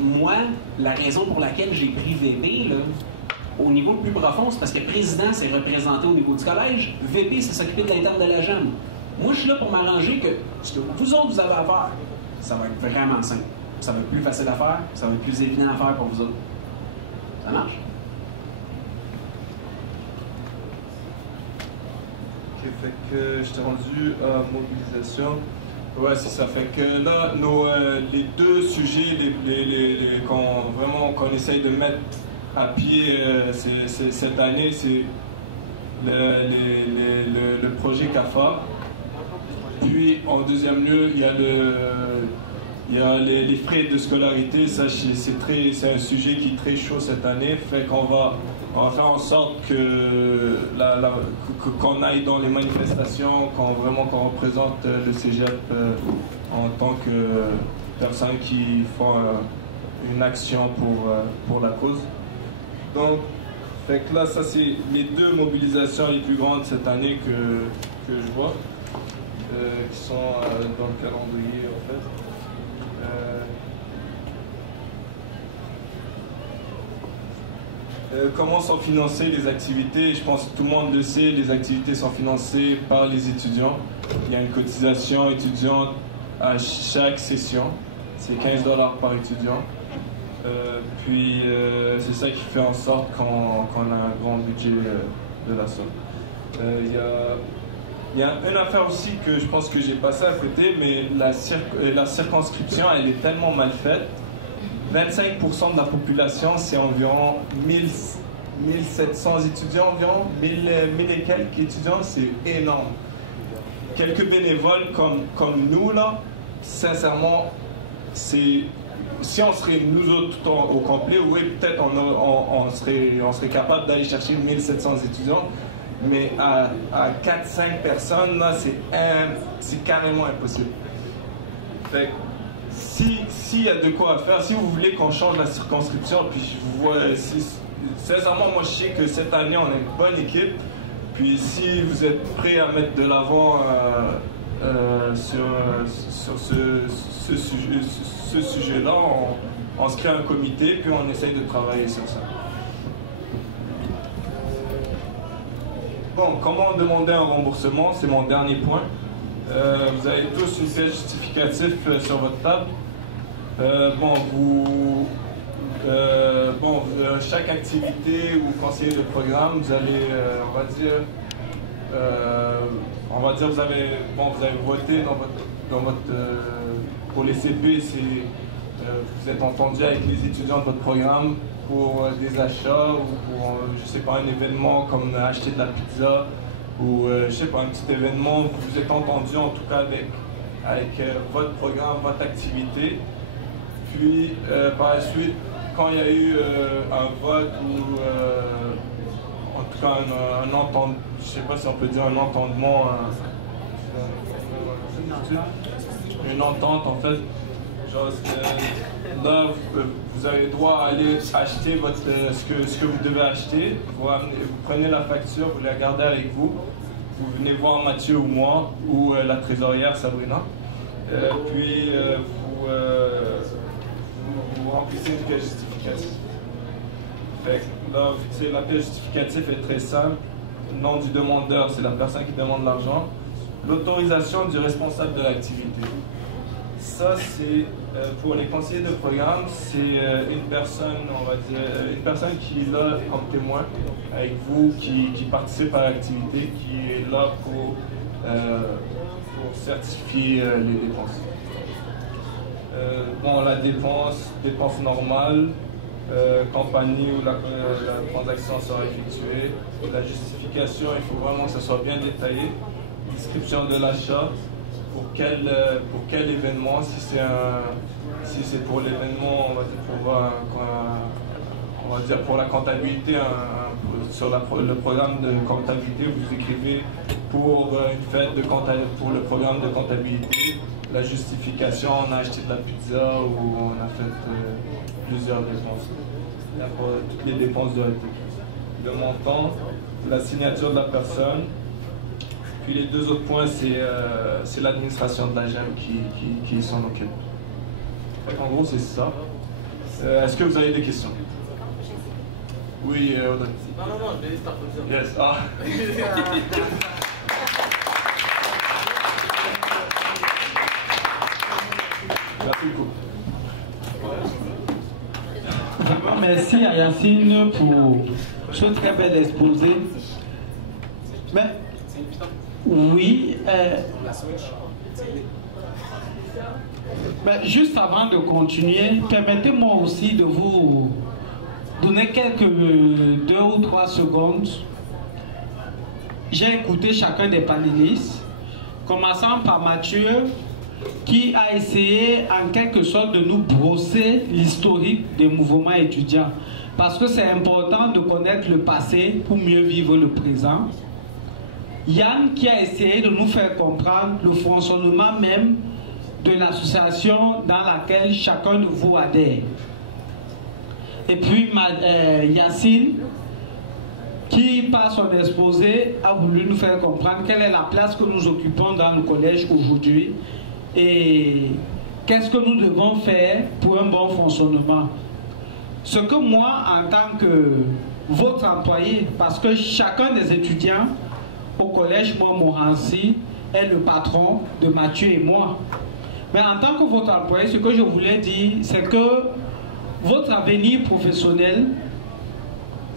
moi, la raison pour laquelle j'ai pris VP, là, au niveau le plus profond, c'est parce que le président s'est représenté au niveau du collège. VP, c'est s'occuper de l'interne de la GEM. Moi, je suis là pour m'arranger que ce que vous autres, vous avez à faire, ça va être vraiment simple. Ça va être plus facile à faire, ça va être plus évident à faire pour vous autres. Ça marche? Ok, fait que je t'ai rendu à mobilisation. Ouais, c'est ça. Fait que là, les deux sujets qu'on essaye de mettre à pied cette année, c'est le projet CAFA. Puis, en deuxième lieu, il y a les frais de scolarité. Ça, c'est un sujet qui est très chaud cette année. Fait qu'on va faire en sorte qu'on aille dans les manifestations, qu'on représente le cégep en tant que personnes qui font une action pour la cause. Donc, fait que là, ça, c'est les deux mobilisations les plus grandes cette année que je vois. Qui sont dans le calendrier en fait. Comment sont financées les activités? Je pense que tout le monde le sait, les activités sont financées par les étudiants. Il y a une cotisation étudiante à chaque session, c'est 15 $ par étudiant. Puis c'est ça qui fait en sorte qu'on a un grand budget de la somme. Il y a une affaire aussi que je pense que j'ai passé à côté, mais la circonscription, elle est tellement mal faite. 25% de la population, c'est environ 1700 étudiants, environ 1000 et quelques étudiants, c'est énorme. Quelques bénévoles comme nous, là, sincèrement, si on serait nous autres au complet, oui, peut-être on serait capable d'aller chercher 1700 étudiants. Mais à 4-5 personnes, là, c'est carrément impossible. Fait que s'il y a de quoi à faire, si vous voulez qu'on change la circonscription, puis sincèrement, moi je sais que cette année on a une bonne équipe. Puis si vous êtes prêts à mettre de l'avant sur ce sujet-là, on se crée un comité puis on essaye de travailler sur ça. Bon, comment demander un remboursement? C'est mon dernier point. Vous avez tous une pièce justificative sur votre table. Chaque activité ou conseiller de programme, vous allez, vous avez voté pour les CP, vous êtes entendu avec les étudiants de votre programme pour des achats ou pour, je sais pas, un événement comme acheter de la pizza ou, je sais pas, un petit événement, vous êtes entendu en tout cas avec votre programme, votre activité. Puis, par la suite, quand il y a eu un vote ou en tout cas un entendement, je sais pas si on peut dire un entendement, une entente en fait, genre là vous avez droit à aller acheter ce que vous devez acheter, vous prenez la facture, vous la gardez avec vous, vous venez voir Mathieu ou moi ou la trésorière Sabrina, puis vous remplissez une pièce justificative. La pièce justificative est très simple. Le nom du demandeur, c'est la personne qui demande l'argent. L'autorisation du responsable de l'activité. Ça, c'est pour les conseillers de programme, c'est une personne, on va dire, une personne qui est là comme témoin avec vous, qui participe à l'activité, qui est là pour certifier les dépenses. La dépense normale, compagnie où la transaction sera effectuée. La justification, il faut vraiment que ça soit bien détaillé. Description de l'achat, pour quel événement, si c'est pour l'événement, on va dire pour la comptabilité, sur le programme de comptabilité, vous écrivez pour une fête pour le programme de comptabilité. La justification, on a acheté de la pizza ou on a fait plusieurs dépenses. Pour toutes les dépenses de la technique. Le montant, la signature de la personne. Puis les deux autres points, c'est l'administration de la GEM qui s'en occupe. En gros, c'est ça. Est-ce que vous avez des questions? Oui, Audrey. Non, je vais juste applaudir. Yes, ah. Merci beaucoup. Vraiment, merci à Yacine pour ce très bel exposé. Mais, oui, juste avant de continuer, permettez-moi aussi de vous donner quelques 2 ou 3 secondes. J'ai écouté chacun des panélistes, commençant par Mathieu, qui a essayé en quelque sorte de nous brosser l'historique des mouvements étudiants. Parce que c'est important de connaître le passé pour mieux vivre le présent. Yann qui a essayé de nous faire comprendre le fonctionnement même de l'association dans laquelle chacun de vous adhère. Et puis Yacine qui par son exposé a voulu nous faire comprendre quelle est la place que nous occupons dans le collège aujourd'hui et qu'est-ce que nous devons faire pour un bon fonctionnement. Ce que moi, en tant que votre employé, parce que chacun des étudiants au collège Montmorency est le patron de Mathieu et moi. Mais en tant que votre employé, ce que je voulais dire, c'est que votre avenir professionnel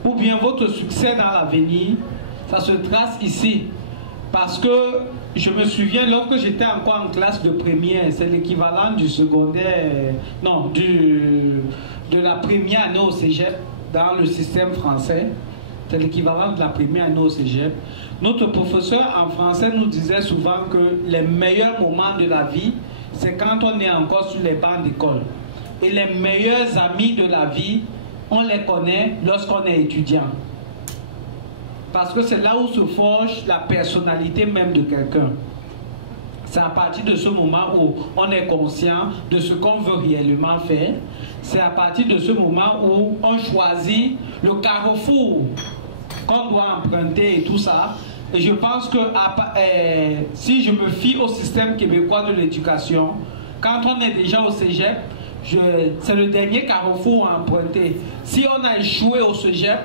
ou bien votre succès dans l'avenir, ça se trace ici. Parce que je me souviens, lorsque j'étais encore en classe de première, c'est l'équivalent du secondaire, non, de la première année au cégep dans le système français. C'est l'équivalent de la première année au cégep. Notre professeur en français nous disait souvent que les meilleurs moments de la vie, c'est quand on est encore sur les bancs d'école. Et les meilleurs amis de la vie, on les connaît lorsqu'on est étudiant. Parce que c'est là où se forge la personnalité même de quelqu'un. C'est à partir de ce moment où on est conscient de ce qu'on veut réellement faire. C'est à partir de ce moment où on choisit le carrefour qu'on doit emprunter et tout ça. Et je pense que si je me fie au système québécois de l'éducation, quand on est déjà au cégep, c'est le dernier carrefour à emprunter. Si on a échoué au cégep,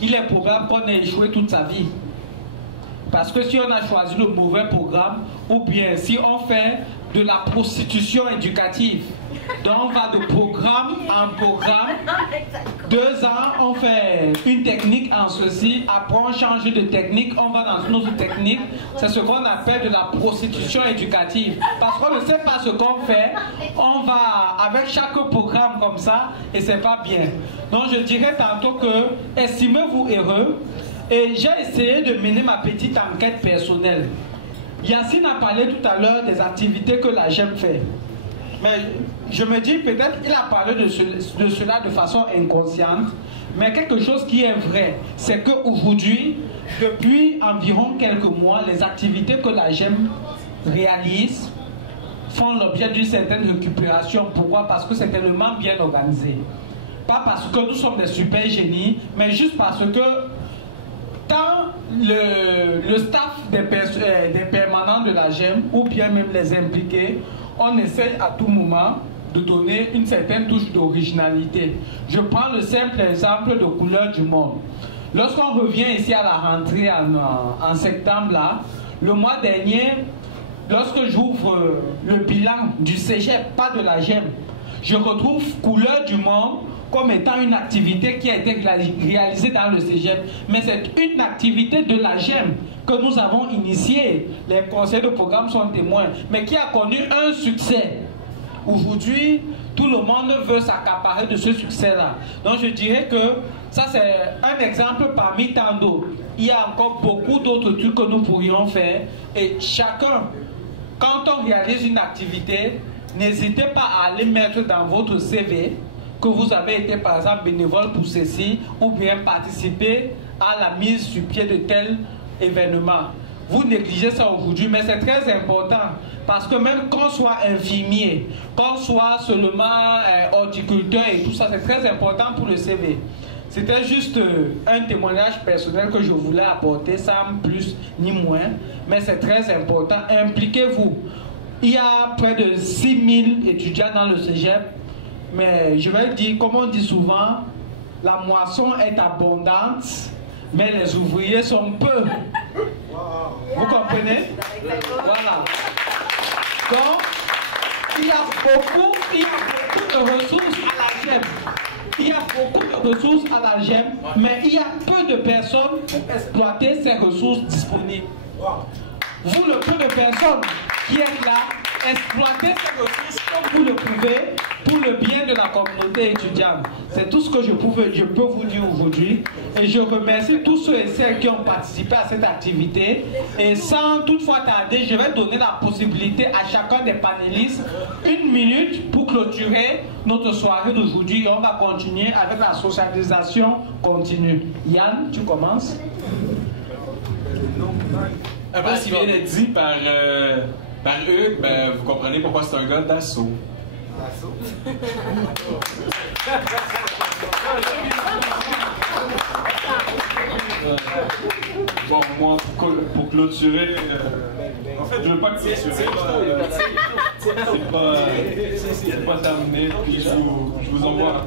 il est probable qu'on ait échoué toute sa vie. Parce que si on a choisi le mauvais programme, ou bien si on fait de la prostitution éducative, donc on va de programme en programme, 2 ans, on fait une technique en ceci, après on change de technique, on va dans une autre technique, c'est ce qu'on appelle de la prostitution éducative. Parce qu'on ne sait pas ce qu'on fait, on va avec chaque programme comme ça, et c'est pas bien. Donc je dirais tantôt que, estimez-vous heureux. Et j'ai essayé de mener ma petite enquête personnelle. Yacine a parlé tout à l'heure des activités que la GEM fait. Mais je me dis peut-être qu'il a parlé de cela de façon inconsciente. Mais quelque chose qui est vrai, c'est qu'aujourd'hui, depuis environ quelques mois, les activités que la GEM réalise font l'objet d'une certaine récupération. Pourquoi? Parce que c'est tellement bien organisé. Pas parce que nous sommes des super génies, mais juste parce que tant le staff des permanents de la GEM ou bien même les impliqués, on essaie à tout moment de donner une certaine touche d'originalité. Je prends le simple exemple de Couleurs du Monde. Lorsqu'on revient ici à la rentrée en septembre, là, le mois dernier, lorsque j'ouvre le bilan du cégep, pas de la GEM, je retrouve Couleurs du Monde comme étant une activité qui a été réalisée dans le cégep. Mais c'est une activité de la GEM que nous avons initiée. Les conseillers de programme sont témoins, mais qui a connu un succès. Aujourd'hui, tout le monde veut s'accaparer de ce succès-là. Donc je dirais que ça c'est un exemple parmi tant d'autres. Il y a encore beaucoup d'autres trucs que nous pourrions faire. Et chacun, quand on réalise une activité, n'hésitez pas à aller mettre dans votre CV que vous avez été par exemple bénévole pour ceci ou bien participer à la mise sur pied de tel événement. Vous négligez ça aujourd'hui, mais c'est très important parce que même qu'on soit infirmier, qu'on soit seulement horticulteur et tout ça, c'est très important pour le CV. C'était juste un témoignage personnel que je voulais apporter, sans plus ni moins, mais c'est très important. Impliquez-vous. Il y a près de 6000 étudiants dans le cégep. Mais je vais dire, comme on dit souvent, la moisson est abondante, mais les ouvriers sont peu. Vous comprenez? Voilà. Donc, il y a beaucoup de ressources à la GEM. Il y a beaucoup de ressources à la GEM, mais il y a peu de personnes pour exploiter ces ressources disponibles. Vous, le peu de personnes qui êtes là, exploitez ces ressources comme vous le pouvez pour le bien de la communauté étudiante. C'est tout ce que je peux vous dire aujourd'hui. Et je remercie tous ceux et celles qui ont participé à cette activité. Et sans toutefois tarder, je vais donner la possibilité à chacun des panélistes 1 minute pour clôturer notre soirée d'aujourd'hui. Et on va continuer avec la socialisation continue. Yann, tu commences. Après, ce qui vient d'être dit par Hugues, ben, vous comprenez pourquoi c'est un gars d'assaut. Bon, moi, pour clôturer, en fait, je ne veux pas clôturer. C'est pas terminé, puis je vous envoie.